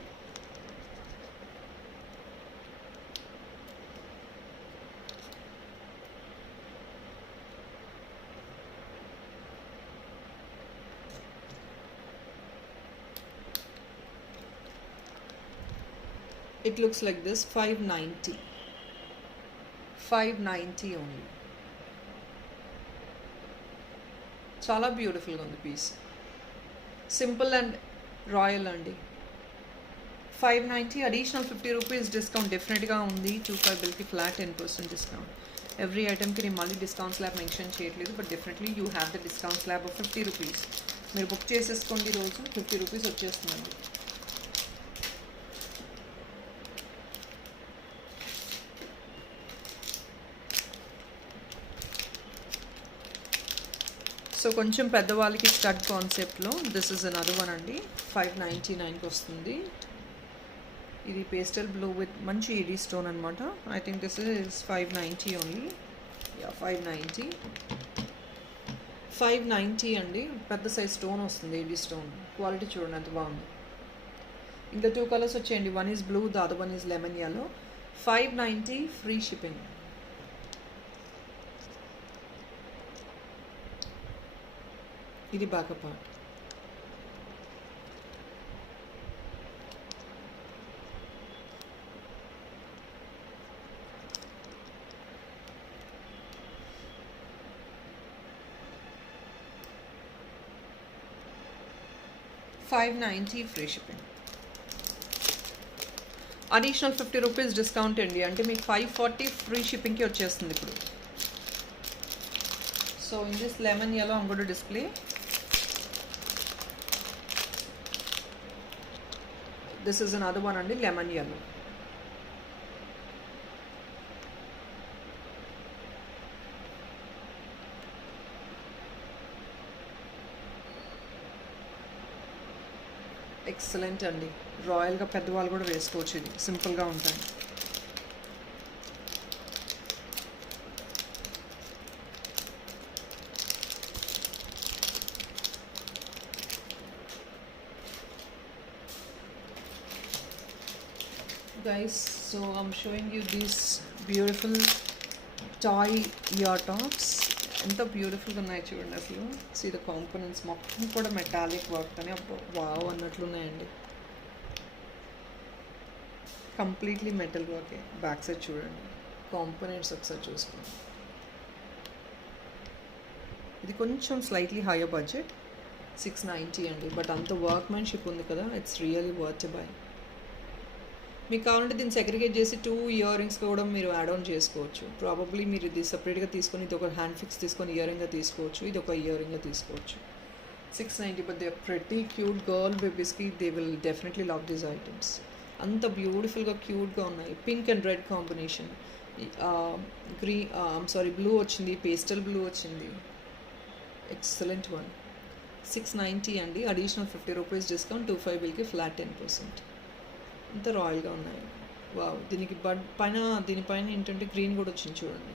It looks like this. 590 only. చాలా బ్యూటిఫుల్గా ఉంది పీస్. సింపుల్ అండ్ రాయల్ అండి. 590 అడిషనల్ 50 రూపీస్ డిస్కౌంట్ డెఫినెట్గా ఉంది. 25 బిల్కి ఫ్లాట్ 10% డిస్కౌంట్. ఎవ్రీ ఐటమ్కి నేను మళ్ళీ డిస్కౌంట్ స్లాబ్ మెన్షన్ చేయట్లేదు, but definitely you have the discount slab of 50 రూపీస్. మీరు బుక్ చేసేసుకోండి, రోజు 50 రూపీస్ వచ్చేస్తుందండి. సో కొంచెం పెద్దవాళ్ళకి స్టడ్ కాన్సెప్ట్లో దిస్ ఇస్ అనదర్ వన్ అండి. 599కి వస్తుంది. ఇది పేస్టల్ బ్లూ విత్ మంచి ఈడీ స్టోన్ అనమాట. I think this is 590 only. Yeah 590 అండి. పెద్ద సైజ్ స్టోన్ వస్తుంది, ఈడీ స్టోన్. క్వాలిటీ చూడండి ఎంత బాగుంది. ఇంకా 2 కలర్స్ వచ్చేయండి. One is blue, the other one is lemon yellow. 590 free shipping. ఇది బాగా పార్ట్. $590 free shipping. Additional 50 rupees discount అండి. అంటే మీకు 540 ఫ్రీ షిప్పింగ్కి వచ్చేస్తుంది ఇప్పుడు. So in this lemon yellow I'm going to display. This is another one అండి, లెమన్ yellow. ఎక్సలెంట్ అండి. రాయల్గా పెద్దవాళ్ళు కూడా వేసుకోవచ్చు. ఇది సింపుల్గా ఉంటాయి. Guys, so I'm showing you these beautiful toy ear tops. ఎంత బ్యూటిఫుల్గా ఉన్నాయి చూడండి అసలు. సీ ద కాంపోనెంట్స్ మొత్తం కూడా మెటాలిక్ వర్క్ అని వావ్ అన్నట్లున్నాయండి. కంప్లీట్లీ మెటల్ వర్కే. బ్యాక్ సైడ్ చూడండి, కాంపోనెంట్స్ ఒకసారి చూసుకోండి. ఇది కొంచెం స్లైట్లీ హైయర్ బడ్జెట్, 690 అండి. బట్ అంత వర్క్మెన్షిప్ ఉంది కదా, ఇట్స్ రియలీ వర్త్ బై. మీకు కావాలంటే దీన్ని సెగ్రిగేట్ చేసి 2 ఇయర్ రింగ్స్ కూడా మీరు యాడ్ ఆన్ చేసుకోవచ్చు. ప్రాబబ్లీ మీరు ఇది సపరేట్గా తీసుకొని ఇది ఒక హ్యాండ్ ఫిక్స్ తీసుకొని ఇయర్ రింగ్గా తీసుకోవచ్చు, ఇది ఒక ఇయర్ రింగ్గా తీసుకోవచ్చు. 690. But they are pretty cute. Girl బేబీస్కి they will definitely love these items. అంత బ్యూటిఫుల్గా క్యూట్గా ఉన్నాయి. Pink and red combination. Blue వచ్చింది, పేస్టల్ బ్లూ వచ్చింది. Excellent one. 690 అండి. అడిషనల్ 50 రూపీస్ డిస్కౌంట్, 25 బిల్కి ఫ్లాట్ 10%. అంత రాయల్గా ఉన్నాయి. వావ్. దీనికి దీనిపైన ఏంటంటే గ్రీన్ కూడా వచ్చింది చూడండి.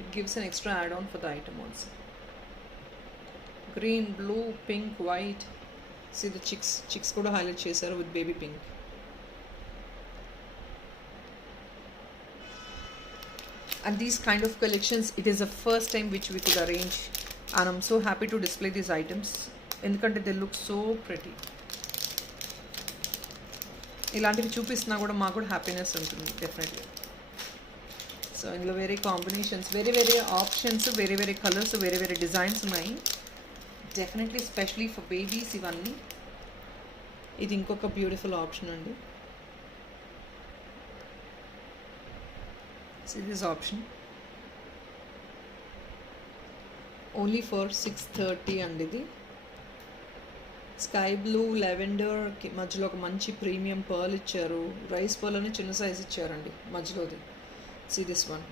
It gives an extra add on for the item also. Green, blue, pink, white. See the chicks కూడా హైలైట్ చేశారు with baby pink. And these kind of collections, it is the first time which we could arrange, and I'm so happy to display these items ఎందుకంటే they look so pretty. ఇలాంటివి చూపిస్తున్నా కూడా మాకు కూడా హ్యాపీనెస్ ఉంటుంది definitely. So ఇందులో వేరే కాంబినేషన్స్, వేరే వేరే ఆప్షన్స్, వేరే వేరే కలర్స్, వేరే వేరే డిజైన్స్ ఉన్నాయి. డెఫినెట్లీ స్పెషలీ ఫర్ బేబీస్ ఇవన్నీ. ఇది ఇంకొక బ్యూటిఫుల్ ఆప్షన్ అండి. See this option only for 630 అండి. ఇది స్కై బ్లూ, లెవెండర్ మధ్యలో ఒక మంచి ప్రీమియం పర్ల్ ఇచ్చారు. రైస్ పర్ల్ అని చిన్న సైజ్ ఇచ్చారండి మధ్యలోది. See this one.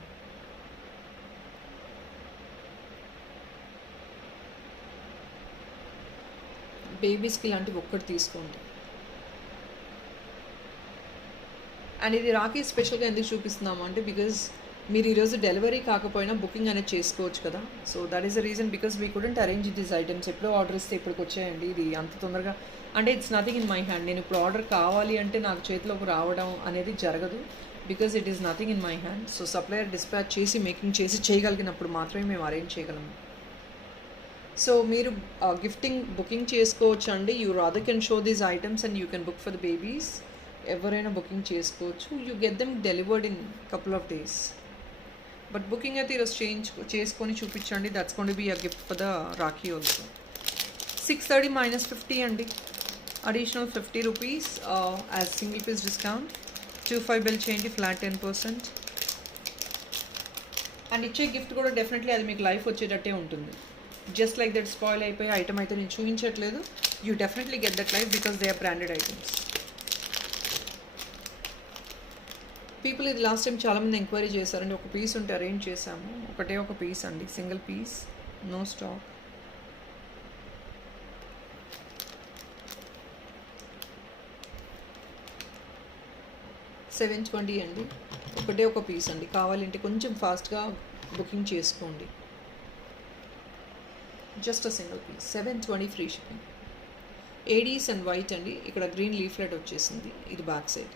బేబీస్కి ఇలాంటివి ఒక్కటి తీసుకోండి. అండ్ ఇది రాఖీ స్పెషల్గా ఎందుకు చూపిస్తున్నాము అంటే బికాజ్ మీరు ఈరోజు డెలివరీ కాకపోయినా బుకింగ్ అనేది చేసుకోవచ్చు కదా. So that is the reason because we couldn't arrange these items. ఎప్పుడో ఆర్డర్ ఇస్తే ఇప్పటికి వచ్చాయండి. ఇది అంత తొందరగా అంటే it's nothing in my hand. నేను ఇప్పుడు ఆర్డర్ కావాలి అంటే నాకు చేతిలోకి రావడం అనేది జరగదు because it is nothing in my hand. So supplier dispatch చేసి మేకింగ్ చేసి చేయగలిగినప్పుడు మాత్రమే మేము అరేంజ్ చేయగలము. సో మీరు గిఫ్టింగ్ బుకింగ్ చేసుకోవచ్చు అండి. You rather can show these items and you can book for the babies. ఎవరైనా బుకింగ్ చేసుకోవచ్చు. You get them delivered in couple of days. But booking అయితే ఈరోజు చేసుకొని చూపించండి. That's going to be a gift for the Rakhi also. 630 - 50 అండి. Additional 50 rupees as single piece discount. 25 bill చేయండి, flat 10%. And ఇచ్చే gift కూడా డెఫినెట్లీ అది మీకు లైఫ్ వచ్చేటట్టే ఉంటుంది. జస్ట్ లైక్ దట్ స్పాయిల్ అయిపోయి ఐటమ్ అయితే నేను చూపించట్లేదు. You definitely get that life because they are branded items. People ఇది లాస్ట్ టైం చాలామంది ఎంక్వైరీ చేశారండి. ఒక పీస్ ఉంటే అరేంజ్ చేశాము. ఒకటే ఒక పీస్ అండి, సింగిల్ పీస్, నో స్టాక్. $720 అండి. ఒకటే ఒక పీస్ అండి. కావాలంటే కొంచెం ఫాస్ట్గా బుకింగ్ చేసుకోండి. Just a single piece, $720 free shipping. ADs and white అండి. ఇక్కడ గ్రీన్ లీఫ్లెట్ వచ్చేసింది. ఇది బ్యాక్ సైడ్.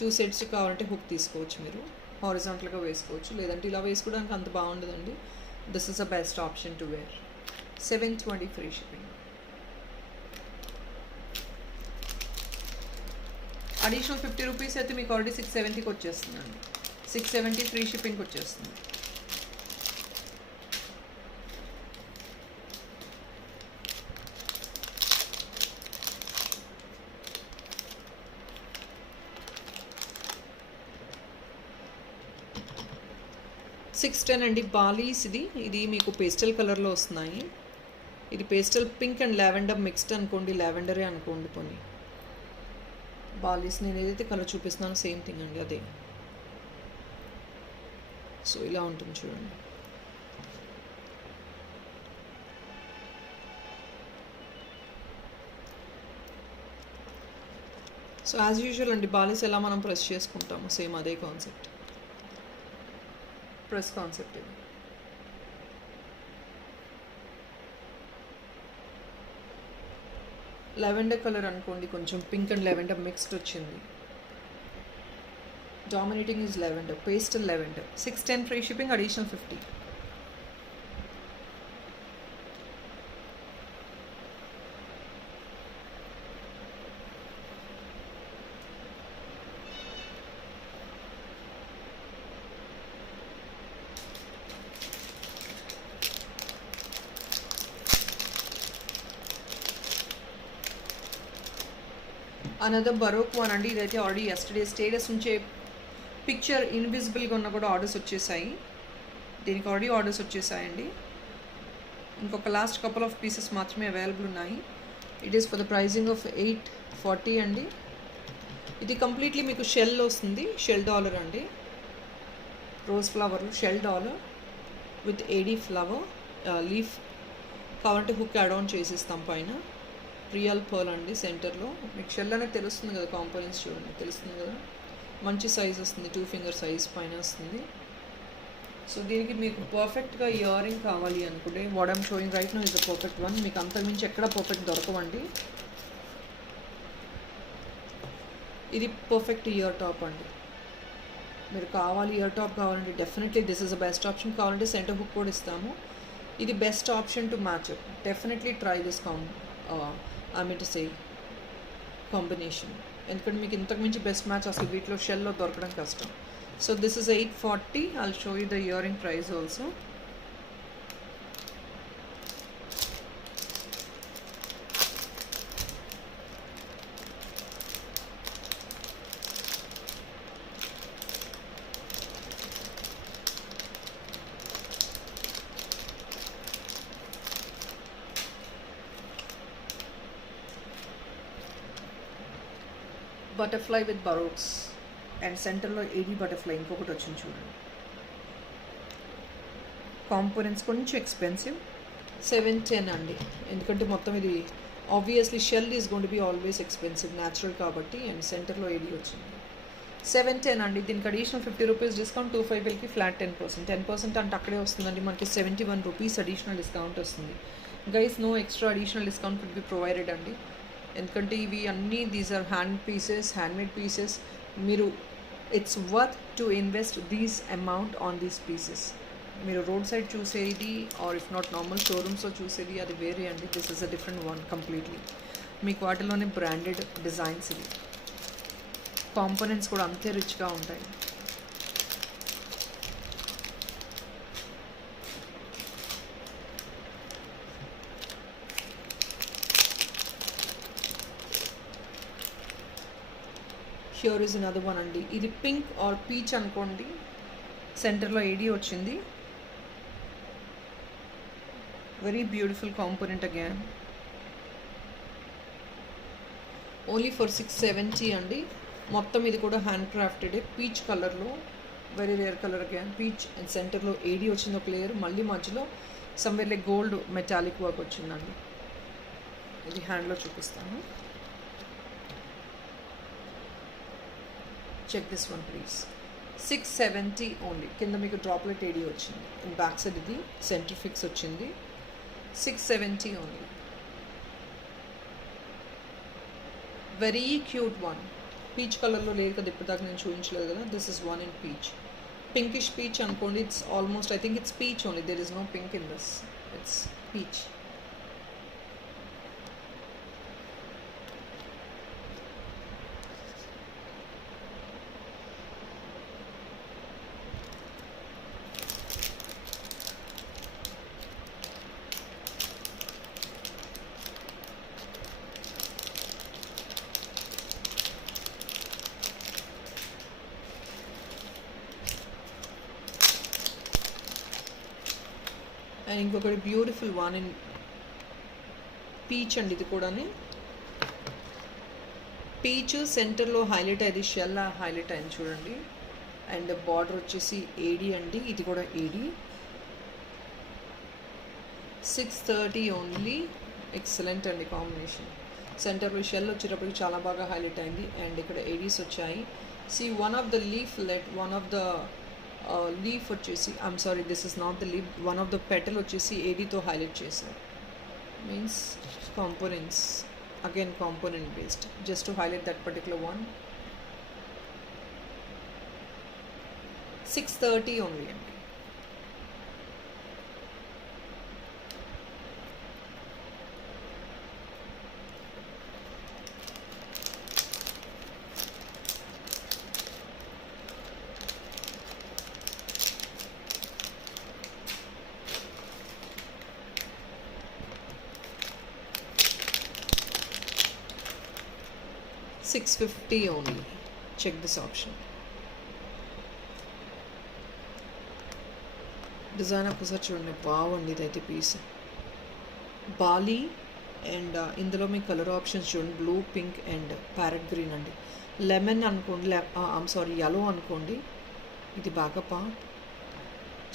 2 సెట్స్ కావాలంటే హుక్ తీసుకోవచ్చు. మీరు హారిజాంటల్గా వేసుకోవచ్చు, లేదంటే ఇలా వేసుకోవడానికి అంత బాగుండదండి. This is the best option to wear. $720 free shipping. Additional 50 rupees అయితే మీకు ఆల్రెడీ 670కి వచ్చేస్తుందండి. 670 ఫ్రీ షిప్పింగ్కి వచ్చేస్తుంది. $610 అండి. బాలీస్ ఇది మీకు పేస్టల్ కలర్లో వస్తున్నాయి. ఇది pastel pink and lavender mixed అనుకోండి, లావెండరే అనుకోండి. కొన్ని బాలీస్ నేను ఏదైతే కలర్ చూపిస్తున్నానో సేమ్ థింగ్ అండి, అదే. సో ఇలా ఉంటుంది చూడండి. సో యాజ్ యూజువల్ అండి, బాలీస్ ఎలా మనం ప్రెస్ చేసుకుంటాము సేమ్ అదే కాన్సెప్ట్. ప్రెస్ కాన్సెప్ట్ ఇది. లెవెండర్ కలర్ అనుకోండి, కొంచెం పింక్ అండ్ లెవెండర్ మిక్స్డ్ వచ్చింది. Dominating is lavender, pastel lavender. 610 free shipping, additional 50. Another baroque one అండి. ఇదైతే ఆల్రెడీ ఎస్టర్డే స్టేటస్ నుంచే పిక్చర్ ఇన్విజిబుల్గా ఉన్న కూడా ఆర్డర్స్ వచ్చేసాయి. దీనికి ఆల్రెడీ ఆర్డర్స్ వచ్చేసాయండి. ఇంకొక లాస్ట్ కపుల్ ఆఫ్ పీసెస్ మాత్రమే అవైలబుల్ ఉన్నాయి. It is for the pricing of 840 అండి. ఇది కంప్లీట్లీ మీకు షెల్ వస్తుంది. షెల్ డాలర్ అండి. Rose flower shell dollar with AD flower leaf. కావాలంటే హుక్ యాడ్ ఆన్ చేసిస్తాం పైన. రియల్ పర్ల్ అండి. సెంటర్లో మీకు షెల్ అనేది తెలుస్తుంది కదా, కాంపోనెంట్స్ చూడండి తెలుస్తుంది కదా. మంచి సైజ్ వస్తుంది, 2 ఫింగర్ సైజ్ పైన వస్తుంది. సో దీనికి మీకు పర్ఫెక్ట్గా ఇయర్ రింగ్ కావాలి అనుకుంటే what I'm showing right now is the perfect one. మీకు అంతకుమించి ఎక్కడ పర్ఫెక్ట్ దొరకవండి. ఇది పర్ఫెక్ట్ ఇయర్ టాప్ అండి. మీరు కావాలి ఇయర్ టాప్ కావాలంటే definitely this is the best option. కావాలంటే సెంటర్ హుక్ కూడా ఇస్తాము. ఇది best option to match it. Definitely try this I mean to say combination. ఎందుకంటే మీకు ఇంతకుమించి బెస్ట్ మ్యాచ్ అసలు వీటిలో షెల్లో దొరకడం కష్టం. So this is 840. I'll show you the earring price also. Butterfly with baroques and సెంటర్లో ఏడీ బటర్ఫ్లై ఇంకొకటి వచ్చింది చూడండి. కాంపోనెంట్స్ కొంచెం ఎక్స్పెన్సివ్, 710 అండి. ఎందుకంటే మొత్తం ఇది obviously shell is going to be always expensive, natural కాబట్టి. అండ్ సెంటర్లో ఏడీ వచ్చింది 710 అండి. దీనికి అడిషనల్ 50 రూపీస్ డిస్కౌంట్, 25 ఫ్లాట్ 10%. 10% అంటే అక్కడే వస్తుందండి మనకి 71 రూపీస్ అడిషనల్ డిస్కౌంట్ వస్తుంది. Guys no extra additional discount could be provided అండి. ఎందుకంటే ఇవి అన్నీ దీస్ ఆర్ హ్యాండ్మేడ్ పీసెస్. మీరు it's worth to invest these amount on these pieces. మీరు రోడ్ సైడ్ చూసేది ఆర్ ఇఫ్ నాట్ నార్మల్ షోరూమ్స్లో చూసేది అది వేరే అండి. This is a different one completely. మీకు వాటిలోనే బ్రాండెడ్ డిజైన్స్ ఇవి. కాంపోనెంట్స్ కూడా అంతే రిచ్గా ఉంటాయి. హియర్ ఇస్ అనదర్ వన్ అండి. ఇది పింక్ ఆర్ పీచ్ అనుకోండి. సెంటర్లో ఏడీ వచ్చింది. Very beautiful component again. Only for 670 అండి. మొత్తం ఇది కూడా హ్యాండ్ క్రాఫ్టెడ్ పీచ్ కలర్లో, very rare colour again. Peach and సెంటర్లో ఏడీ వచ్చింది ఒక లేయర్. మళ్ళీ మధ్యలో somewhere like gold metallic work వచ్చిందండి. ఇది హ్యాండ్లో చూపిస్తాను. Check this one please. 670 only. కింద మీకు డ్రాప్లెట్ ఏడీ వచ్చింది. బ్యాక్ సైడ్ ఇది సెంటర్ ఫిక్స్ వచ్చింది. 670 only. Very cute one. Peach కలర్లో లేదు కదా, ఇప్పటిదాకా నేను చూపించలేదు కదా. This is one in peach. Pinkish peach అనుకోండి. It's almost I think it's peach only. There is no pink in this. It's peach. And ఇంకొకటి బ్యూటిఫుల్ వన్ ఇన్ పీచ్ అండి. ఇది కూడా పీచ్ సెంటర్లో హైలైట్ అయ్యేది షెల్ హైలైట్ అయింది చూడండి. అండ్ బార్డర్ వచ్చేసి ఏడీ అండి. ఇది కూడా ఏడీ. 630 ఓన్లీ. ఎక్సలెంట్ అండి కాంబినేషన్. సెంటర్లో షెల్ వచ్చేటప్పటికి చాలా బాగా హైలైట్ అయింది. అండ్ ఇక్కడ ఏడీస్ వచ్చాయి. See one of the leaf వచ్చేసి I'm sorry this is not the leaf. One of the petal వచ్చేసి ఏడీతో హైలైట్ చేశారు. Means components again component based just to highlight that particular one. 630 only అండి. $650 only. Check this option. Design ఒకసారి చూడండి. బాగుంది ఇదైతే piece. బాలీ అండ్ ఇందులో మీ కలర్ ఆప్షన్స్ చూడండి. Blue, pink and parrot green అండి. లెమన్ అనుకోండి, ఐమ్ సారీ యెల్లో అనుకోండి. ఇది బాగా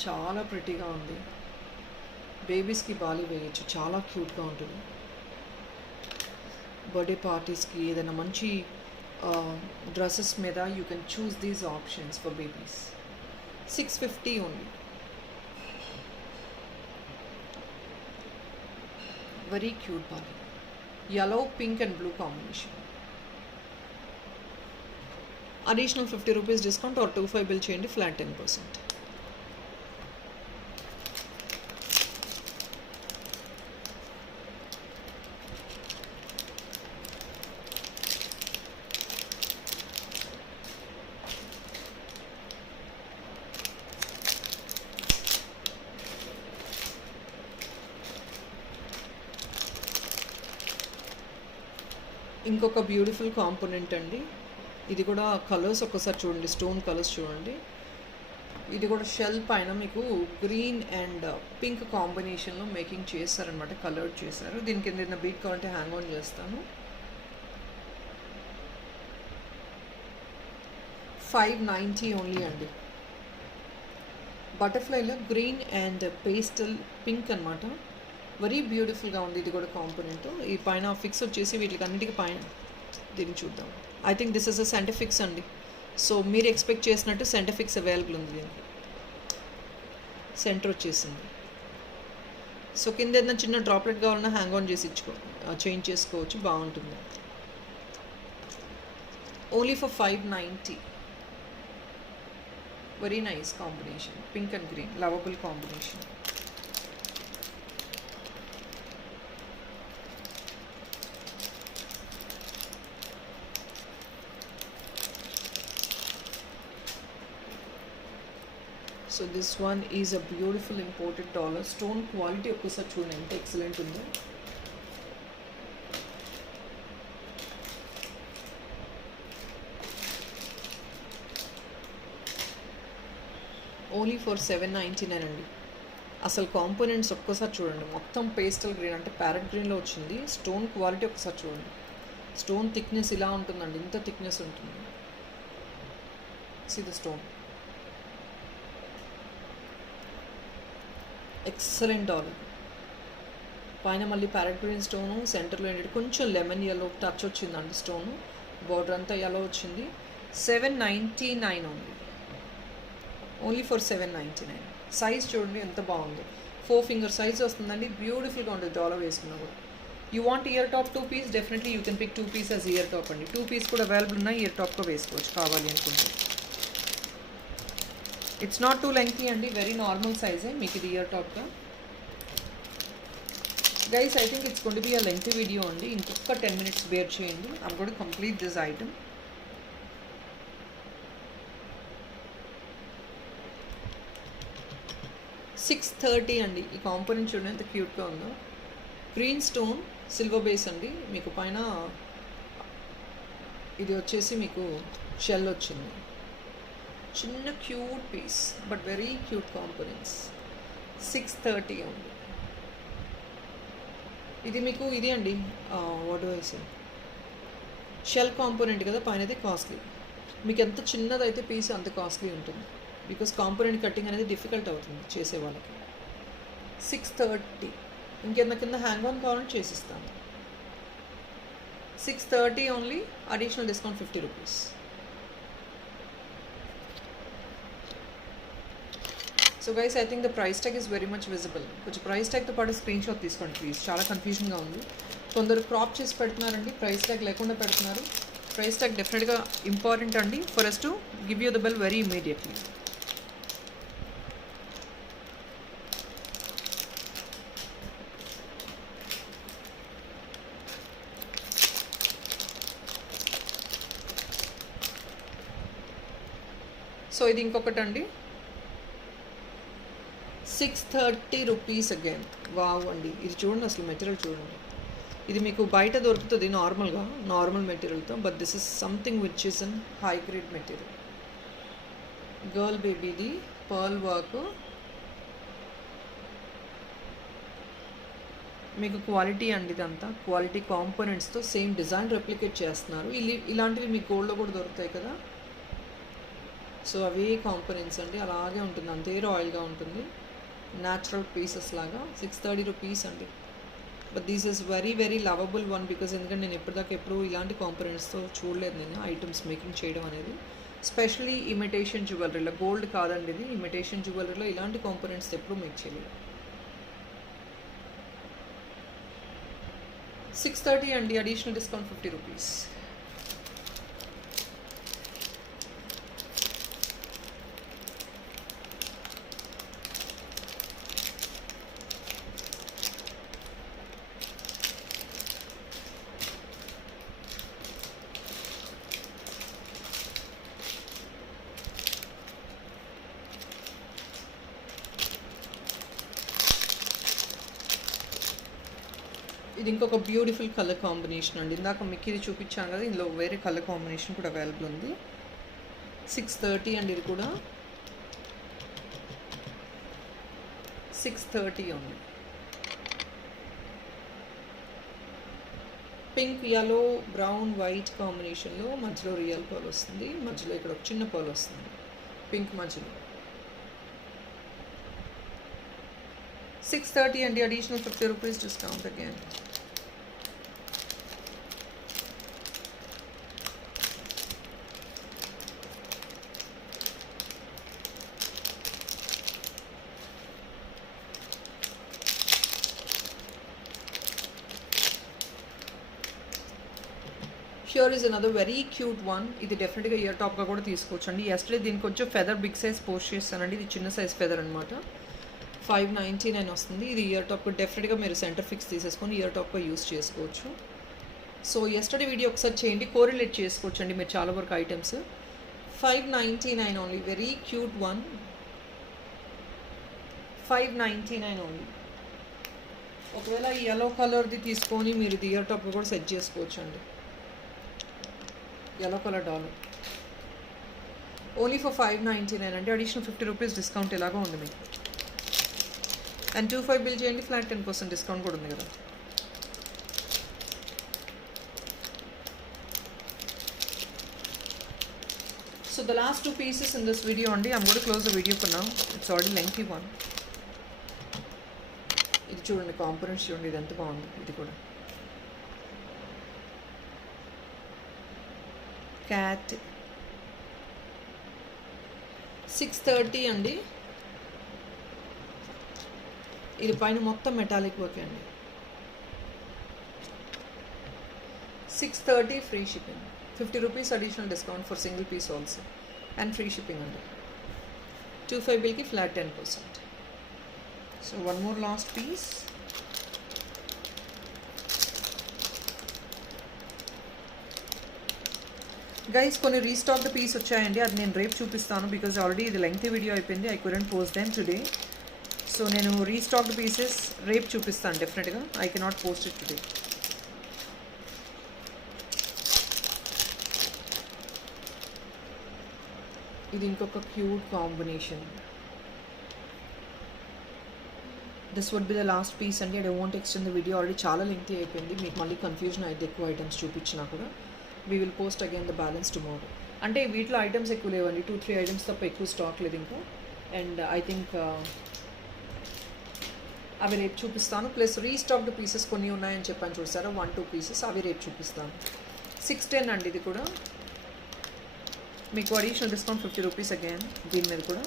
చాలా ప్రిటీగా ఉంది. బేబీస్కి బాలీ వేయచ్చు, చాలా క్యూట్గా ఉంటుంది. బర్త్డే పార్టీస్కి ఏదైనా మంచి డ్రెస్సెస్ మీద you can choose these options for babies. 650 only. Very cute Bali, yellow, pink and blue combination. Additional 50 rupees discount or 25 bill చేయండి, flat 10%. ఇంకొక బ్యూటిఫుల్ కాంపోనెంట్ అండి, ఇది కూడా కలర్స్ ఒక్కసారి చూడండి, స్టోన్ కలర్స్ చూడండి. ఇది కూడా షెల్ పైన మీకు గ్రీన్ అండ్ పింక్ కాంబినేషన్లో మేకింగ్ చేస్తారనమాట, కలర్ చేశారు. దీనికి ఏదైనా బీట్ కావాలంటే హ్యాంగ్ ఆన్ చేస్తాను. 590 ఓన్లీ అండి. బటర్ఫ్లైలో గ్రీన్ అండ్ పేస్టల్ పింక్ అనమాట, వెరీ బ్యూటిఫుల్గా ఉంది. ఇది కూడా కాంపోనెంట్. ఈ పైన ఫిక్స్ వచ్చేసి వీటికి అన్నిటికీ పైన దీన్ని చూద్దాం. I think this is a centre fix అండి. సో మీరు ఎక్స్పెక్ట్ చేసినట్టు సెంటర్ ఫిక్స్ అవైలబుల్ ఉంది దీనికి. సెంటర్ వచ్చేసింది. సో కింద ఏదైనా చిన్న డ్రాప్లెట్ కావాలన్నా హ్యాంగ్ ఆన్ చేసి చేంజ్ చేసుకోవచ్చు, బాగుంటుంది. Only for 590. Very nice combination, pink and green, lovable combination. So this one is a beautiful imported dollar. Stone quality ఒక్కసారి చూడండి ఎంత ఎక్సలెంట్ ఉందో. ఓన్లీ ఫర్ 799 అండి. అసలు కాంపోనెంట్స్ ఒక్కసారి చూడండి, మొత్తం పేస్టల్ గ్రీన్ అంటే ప్యారెట్ గ్రీన్లో వచ్చింది. స్టోన్ క్వాలిటీ ఒకసారి చూడండి, స్టోన్ థిక్నెస్ ఇలా ఉంటుందండి, ఇంత థిక్నెస్ ఉంటుంది. See the stone, excellent dollar. పైన మళ్ళీ ప్యారెట్ గ్రీన్ స్టోను, సెంటర్లో ఏంటంటే కొంచెం లెమన్ ఎల్లో టచ్ వచ్చిందండి స్టోను, బార్డర్ అంతా ఎల్లో వచ్చింది. 799 ఓన్లీ, ఓన్లీ ఫర్ 799. సైజ్ చూడండి ఎంత బాగుంది, 4 ఫింగర్ సైజ్ వస్తుందండి, బ్యూటిఫుల్గా ఉంటుంది డాలర్ వేసుకున్నా కూడా. You want ear top 2 piece, definitely you can pick 2 piece as ear top అండి. 2 పీస్ కూడా అవైలబుల్ ఉన్నాయి, ఇయర్ టాప్గా వేసుకోవచ్చు కావాలి అనుకుంటే. ఇట్స్ నాట్ టూ లెంగ్తీ అండి, వెరీ నార్మల్ సైజే మీకు ఇది ఇయర్ టాప్గా. Guys I think it's going to be a lengthy video అండి, ఇంకొక 10 minutes బేర్ చేయండి. I'm going to complete this item. $630 అండి. ఈ కాంపోనెంట్ చూడండి ఎంత క్యూట్గా ఉందో. గ్రీన్ స్టోన్ సిల్వర్ బేస్ అండి, మీకు పైన ఇది వచ్చేసి మీకు షెల్ వచ్చింది. చిన్న cute piece but very cute components. 630 ఉంది. ఇది మీకు ఇది అండి వాట్ వేసి షెల్ కాంపోనెంట్ కదా, పైనది కాస్ట్లీ. మీకు ఎంత చిన్నదైతే పీస్ అంత కాస్ట్లీ ఉంటుంది, బికాస్ కాంపోనెంట్ కటింగ్ అనేది డిఫికల్ట్ అవుతుంది చేసే వాళ్ళకి. 630. ఇంకేదైనా కింద హ్యాంగ్ ఆన్ కావాలంటే చేసిస్తాను. 630 only, additional discount 50 rupees. So guys I think the price tag is very much visible. కొంచెం ప్రైస్ ట్యాగ్తో పాటు స్క్రీన్ షాట్ తీసుకోండి ప్లీజ్, చాలా కన్ఫ్యూజన్గా ఉంది. కొందరు క్రాప్ చేసి పెడుతున్నారండి, ప్రైస్ ట్యాగ్ లేకుండా పెడుతున్నారు. ప్రైస్ ట్యాగ్ డెఫినెట్గా ఇంపార్టెంట్ అండి for us to give you the bill very immediately. So ఇది ఇంకొకటి అండి, 630 రూపీస్ అగైన్. వావ్ అండి, ఇది చూడండి అసలు మెటీరియల్ చూడండి. ఇది మీకు బయట దొరుకుతుంది నార్మల్గా, నార్మల్ మెటీరియల్తో, but this is something which is an high grade material. Girl బేబీది పర్ల్ వర్క్, మీకు క్వాలిటీ అండి, ఇదంతా క్వాలిటీ కాంపోనెంట్స్తో సేమ్ డిజైన్ రెప్లికేట్ చేస్తున్నారు. ఇలాంటివి మీకు గోల్డ్లో కూడా దొరుకుతాయి కదా, సో అవే కాంపోనెంట్స్ అండి, అలాగే ఉంటుంది, అంతే రాయల్గా ఉంటుంది, న్యాచురల్ పీసెస్ లాగా. 630 రూపీస్ అండి. But this is very very lovable one, because ఎందుకంటే నేను ఎప్పటిదాకా ఎప్పుడు ఇలాంటి కాంపోనెంట్స్తో చూడలేదు నేను ఐటమ్స్ మేకింగ్ చేయడం అనేది. స్పెషలీ ఇమిటేషన్ జ్యువెలరీలో, గోల్డ్ కాదండి ఇది, ఇమిటేషన్ జ్యువెలరీలో ఇలాంటి కాంపోనెంట్స్ ఎప్పుడు మేక్ చేయలేదు. 630 అండి, అడిషనల్ డిస్కౌంట్ 50 రూపీస్. ఇది ఇంకొక బ్యూటిఫుల్ కలర్ కాంబినేషన్ అండి. ఇందాక మీకు ఇది చూపించాను కదా, ఇందులో వేరే కలర్ కాంబినేషన్ కూడా అవైలబుల్ ఉంది. 630 అండి, ఇది కూడా 630 ఉంది. పింక్, yellow, బ్రౌన్, వైట్ కాంబినేషన్లో మధ్యలో రియల్ పర్ల్ వస్తుంది. మధ్యలో ఇక్కడ ఒక చిన్న పర్ల్ వస్తుంది పింక్ మధ్యలో. 630 అండి, additional 50 rupees discount again. Here is another very cute one. ఇది డెఫినెట్గా ఇయర్ టాప్గా కూడా తీసుకోవచ్చు అండి. ఎస్టర్డే దీనికి కొంచెం ఫెదర్ బిగ్ సైజ్ పోస్ట్ చేస్తానండి. ఇది చిన్న సైజ్ ఫెదర్ అనమాట. 599 వస్తుంది. ఇది ఇయర్ టాప్ డెఫినెట్గా మీరు సెంటర్ ఫిక్స్ తీసేసుకొని ఇయర్ టాప్గా యూస్ చేసుకోవచ్చు. సో ఎస్టర్డే వీడియో ఒకసారి చేయండి, కోరిలేట్ చేసుకోవచ్చు అండి మీరు చాలా వరకు ఐటమ్స్. 599 ఓన్లీ, వెరీ క్యూట్ వన్. 599 ఓన్లీ. ఒకవేళ ఈ యెల్లో కలర్ది తీసుకొని మీరు ఇది ఇయర్ టాప్గా కూడా సెట్ చేసుకోవచ్చు అండి. yellow color dollar only for 599 అంటే అడిషనల్ 50 రూపీస్ డిస్కౌంట్ ఎలాగో ఉంది మీకు. అండ్ 25 బిల్ చేయండి, ఫ్లాట్ 10% డిస్కౌంట్ కూడా ఉంది కదా. So the last 2 pieces in this video అండి. I'm going to close the video for now. It's already lengthy one. ఇది చూడండి, కాంపోనెంట్స్ చూడండి, ఇది ఎంత బాగుంది. ఇది కూడా క్యాట్ 630 అండి. ఇది పైన మొత్తం మెటాలిక్ వర్క్ అండి. 630 free shipping, 50 rupees additional discount for single piece also, and free shipping అండి. 25 బిల్కి flat 10%. So one more last piece. Guys కొన్ని రీస్టాక్డ్ పీస్ వచ్చాయండి, అది నేను రేపు చూపిస్తాను. బికాజ్ ఆల్రెడీ ఇది లెంగ్తీ వీడియో అయిపోయింది. I couldn't post them today. So నేను రీస్టాక్డ్ పీసెస్ రేపు చూపిస్తాను డెఫినెట్గా. I cannot post it today. ఇది ఇంకొక cute combination. This would be the last piece అండి. I don't extend the video, already చాలా లెంగ్తీ అయిపోయింది. మీకు మళ్ళీ కన్ఫ్యూజన్ అయితే ఎక్కువ ఐటమ్స్ చూపించినా కూడా. We will post again the balance tomorrow. అంటే వీటిలో ఐటమ్స్ ఎక్కువ లేవండి, 2-3 ఐటమ్స్ తప్ప ఎక్కువ స్టాక్ లేదు ఇంకా. అండ్ ఐ థింక్ అవి రేపు చూపిస్తాను. ప్లస్ రీస్టాక్డ్ పీసెస్ కొన్ని ఉన్నాయని చెప్పాను చూసారా, 1-2 పీసెస్, అవి రేపు చూపిస్తాను. 610 అండి, ఇది కూడా మీకు అడిషనల్ డిస్కౌంట్ 50 రూపీస్ అగైన్ దీని మీద కూడా.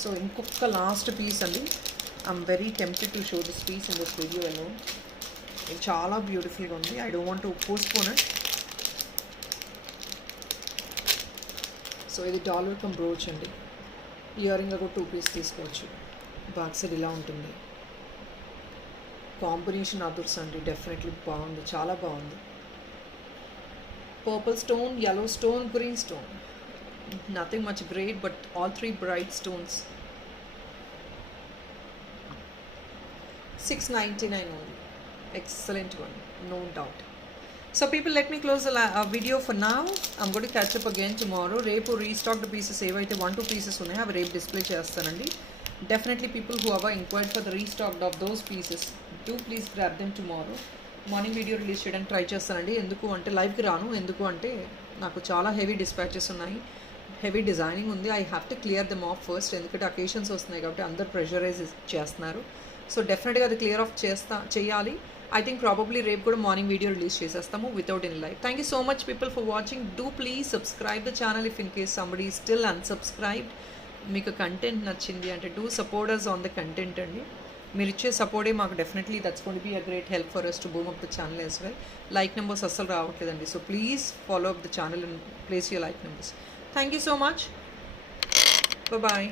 సో ఇంకొక లాస్ట్ పీస్ అండి. I'm very tempted to show this piece in this video alone. ఇది చాలా బ్యూటిఫుల్గా ఉంది. I don't want to postpone it. So ఇది డాలర్ కమ్ బ్రోచ్ అండి. ఇయర్ రింగ్ ఒక 2 పీస్ తీసుకోవచ్చు. బ్యాక్ సైడ్ ఇలా ఉంటుంది. కాంబినేషన్ అదర్స్ అండి, డెఫినెట్లీ బాగుంది, చాలా బాగుంది. Purple stone, yellow stone, green stone. Nothing much great, but all 3 bright stones. 699 only. Excellent one, no doubt. So people, let me close the video for now. I'm going to catch up again tomorrow. Repu restocked pieces evaithe 1-2 pieces unnaya avi repu display chestanandi. Definitely people who have inquired for the restocked of those pieces, do please grab them tomorrow. Morning video release చేయడానికి ట్రై చేస్తానండి. ఎందుకు అంటే లైవ్కి రాను, ఎందుకు అంటే నాకు చాలా హెవీ డిస్పాచెస్ ఉన్నాయి, హెవీ డిజైనింగ్ ఉంది. I have to clear them of first, ఎందుకంటే అకేషన్స్ వస్తున్నాయి కాబట్టి అందరు ప్రెషరైజ్ చేస్తున్నారు. సో డెఫినెట్గా అది క్లియర్ ఆఫ్ చేయాలి. I think probably రేపు కూడా మార్నింగ్ వీడియో రిలీజ్ చేసేస్తాము without any live. Thank you so much people for watching. Do please subscribe the channel if in case somebody still unsubscribed. మీకు కంటెంట్ నచ్చింది అంటే do support us on the content అండి. మీరు ఇచ్చే సపోర్టే మాకు definitely that's going to be a great help for us to boom up the channel as well. Like numbers అస్సలు రావట్లేదండి. So please follow up the channel and place your like numbers. Thank you so much. Bye.